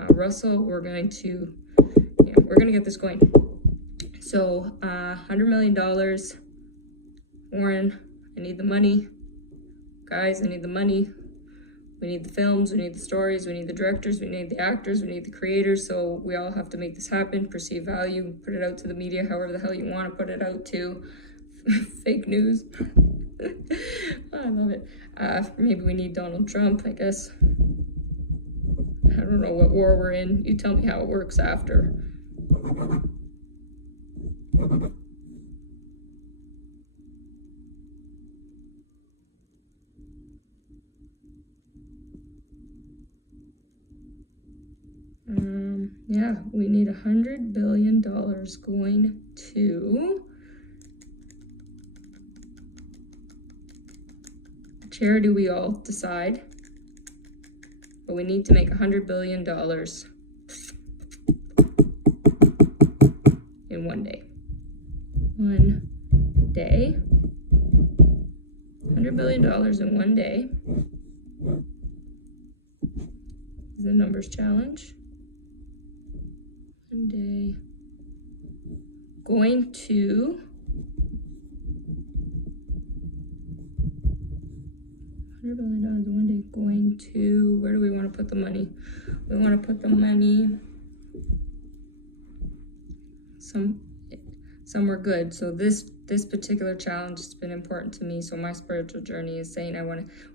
Russell, we're gonna get this going. So $100 million. Warren, I need the money. Guys, I need the money. We need the films, we need the stories, we need the directors, we need the actors, we need the creators. So we all have to make this happen. Perceive value, put it out to the media however the hell you want to put it out to. Fake news. I love it. Maybe we need Donald Trump, I guess. I don't know what war we're in. You tell me how it works after. Yeah, we need $100 billion going to a charity we all decide, but we need to make $100 billion in 1 day. 1 day. $100 billion in 1 day is the numbers challenge. 1 day. Going to $100 billion in 1 day. Going to, where do we want to put the money? We want to put the money some were good. So this particular challenge has been important to me. So my spiritual journey is saying I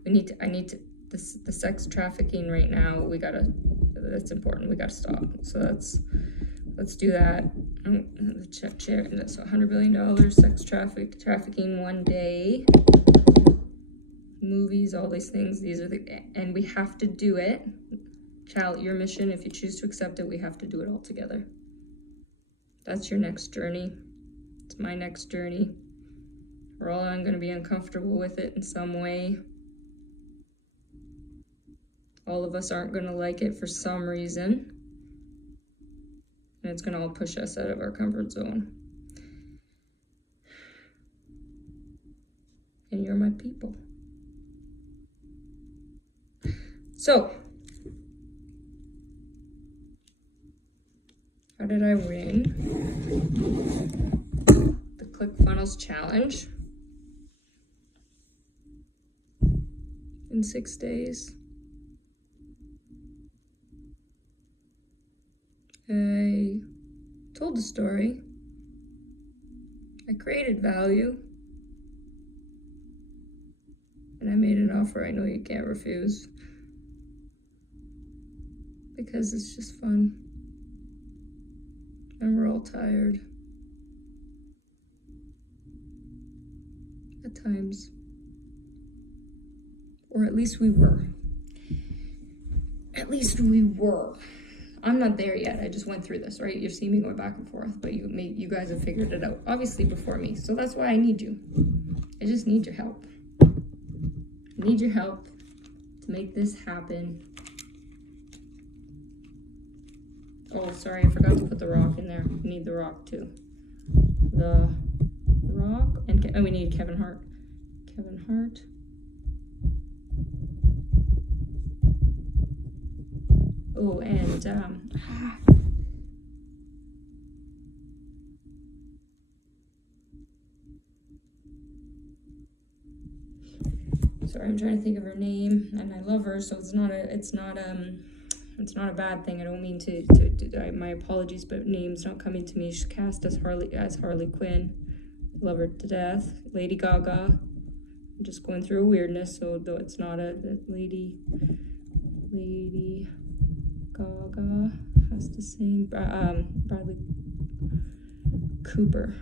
need to the sex trafficking right now, that's important, we gotta stop. So let's do that. So $100 billion sex trafficking one day, movies, all these things, and we have to do it. Your mission, if you choose to accept it, we have to do it all together. That's your next journey. It's my next journey. We're all going to be uncomfortable with it in some way. All of us aren't going to like it for some reason. And it's going to all push us out of our comfort zone. And you're my people. So, how did I win the ClickFunnels challenge in 6 days? I told the story. I created value. And I made an offer I know you can't refuse. Because it's just fun. And we're all tired. At times. Or at least we were. At least we were. I'm not there yet. I just went through this, right? You've seen me going back and forth, but you guys have figured it out, obviously, before me. So that's why I need you. I just need your help. I need your help to make this happen. Oh, sorry, I forgot to put the rock in there. We need the rock too. The rock, and we need Kevin Hart. Kevin Hart. Oh, and sorry, I'm trying to think of her name, and I love her, so it's not a bad thing. I don't mean to my apologies, but name's not coming to me. She's cast as Harley Quinn. Love her to death. Lady Gaga. I'm just going through a weirdness, so though it's not Lady Gaga has to sing. Bradley Cooper.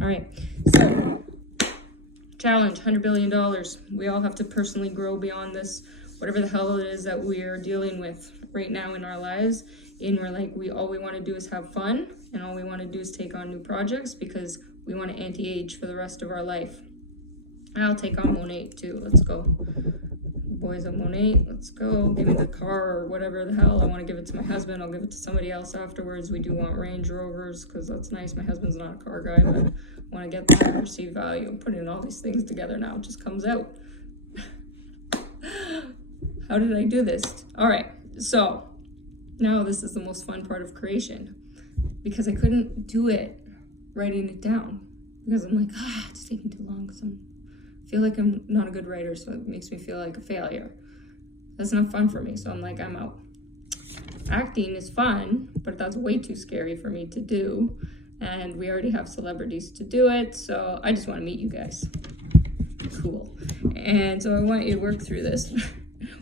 All right, so challenge, $100 billion. We all have to personally grow beyond this, whatever the hell it is that we're dealing with right now in our lives. And all we want to do is have fun, and all we want to do is take on new projects because we want to anti-age for the rest of our life. I'll take on Monet too. Let's go. Boys of Monet, let's go. Give me the car or whatever the hell. I want to give it to my husband. I'll give it to somebody else afterwards. We do want Range Rovers because that's nice. My husband's not a car guy, but I want to get that perceived value. I'm putting all these things together now. It just comes out. How did I do this? All right, so now this is the most fun part of creation because I couldn't do it writing it down because I'm like, it's taking too long because I feel like I'm not a good writer, so it makes me feel like a failure. That's not fun for me, so I'm like, I'm out. Acting is fun, but that's way too scary for me to do, and we already have celebrities to do it, so I just want to meet you guys. Cool. And so I want you to work through this.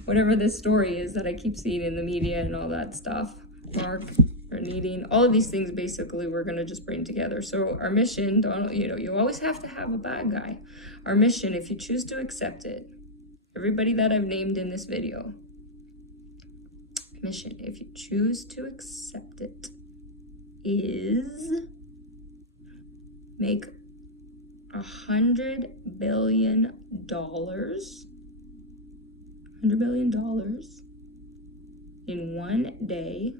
Whatever this story is that I keep seeing in the media and all that stuff, Mark or needing, all of these things basically we're going to just bring together. So our mission, you always have to have a bad guy. Our mission, if you choose to accept it, everybody that I've named in this video, mission, if you choose to accept it, is make $100 billion. $100 billion in one day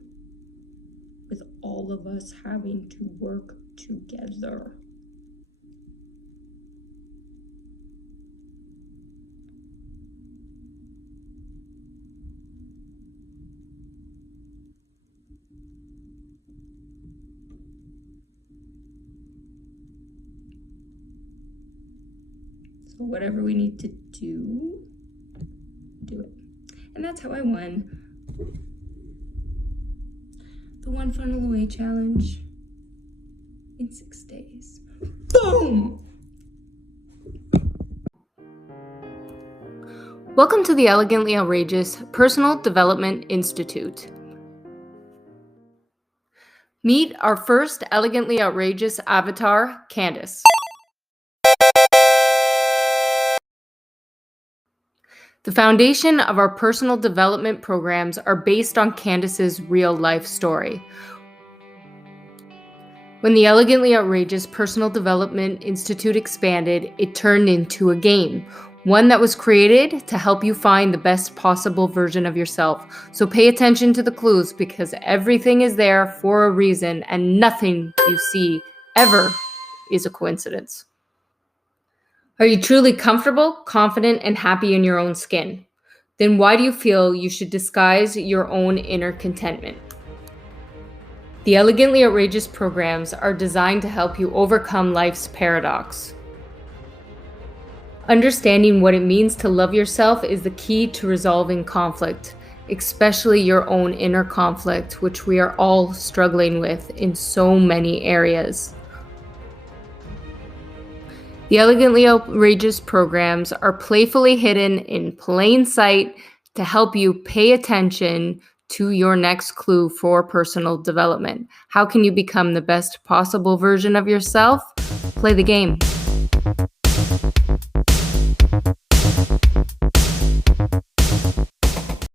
with all of us having to work together. So whatever we need to do it. And that's how I won the One Funnel Away challenge. in 6 days. Boom! Welcome to the Elegantly Outrageous Personal Development Institute. Meet our first elegantly outrageous avatar, Candace. The foundation of our personal development programs are based on Candace's real-life story. When the Elegantly Outrageous Personal Development Institute expanded, it turned into a game, one that was created to help you find the best possible version of yourself. So pay attention to the clues, because everything is there for a reason and nothing you see ever is a coincidence. Are you truly comfortable, confident, and happy in your own skin? Then why do you feel you should disguise your own inner contentment? The Elegantly Outrageous programs are designed to help you overcome life's paradox. Understanding what it means to love yourself is the key to resolving conflict, especially your own inner conflict, which we are all struggling with in so many areas. The Elegantly Outrageous programs are playfully hidden in plain sight to help you pay attention to your next clue for personal development. How can you become the best possible version of yourself? Play the game.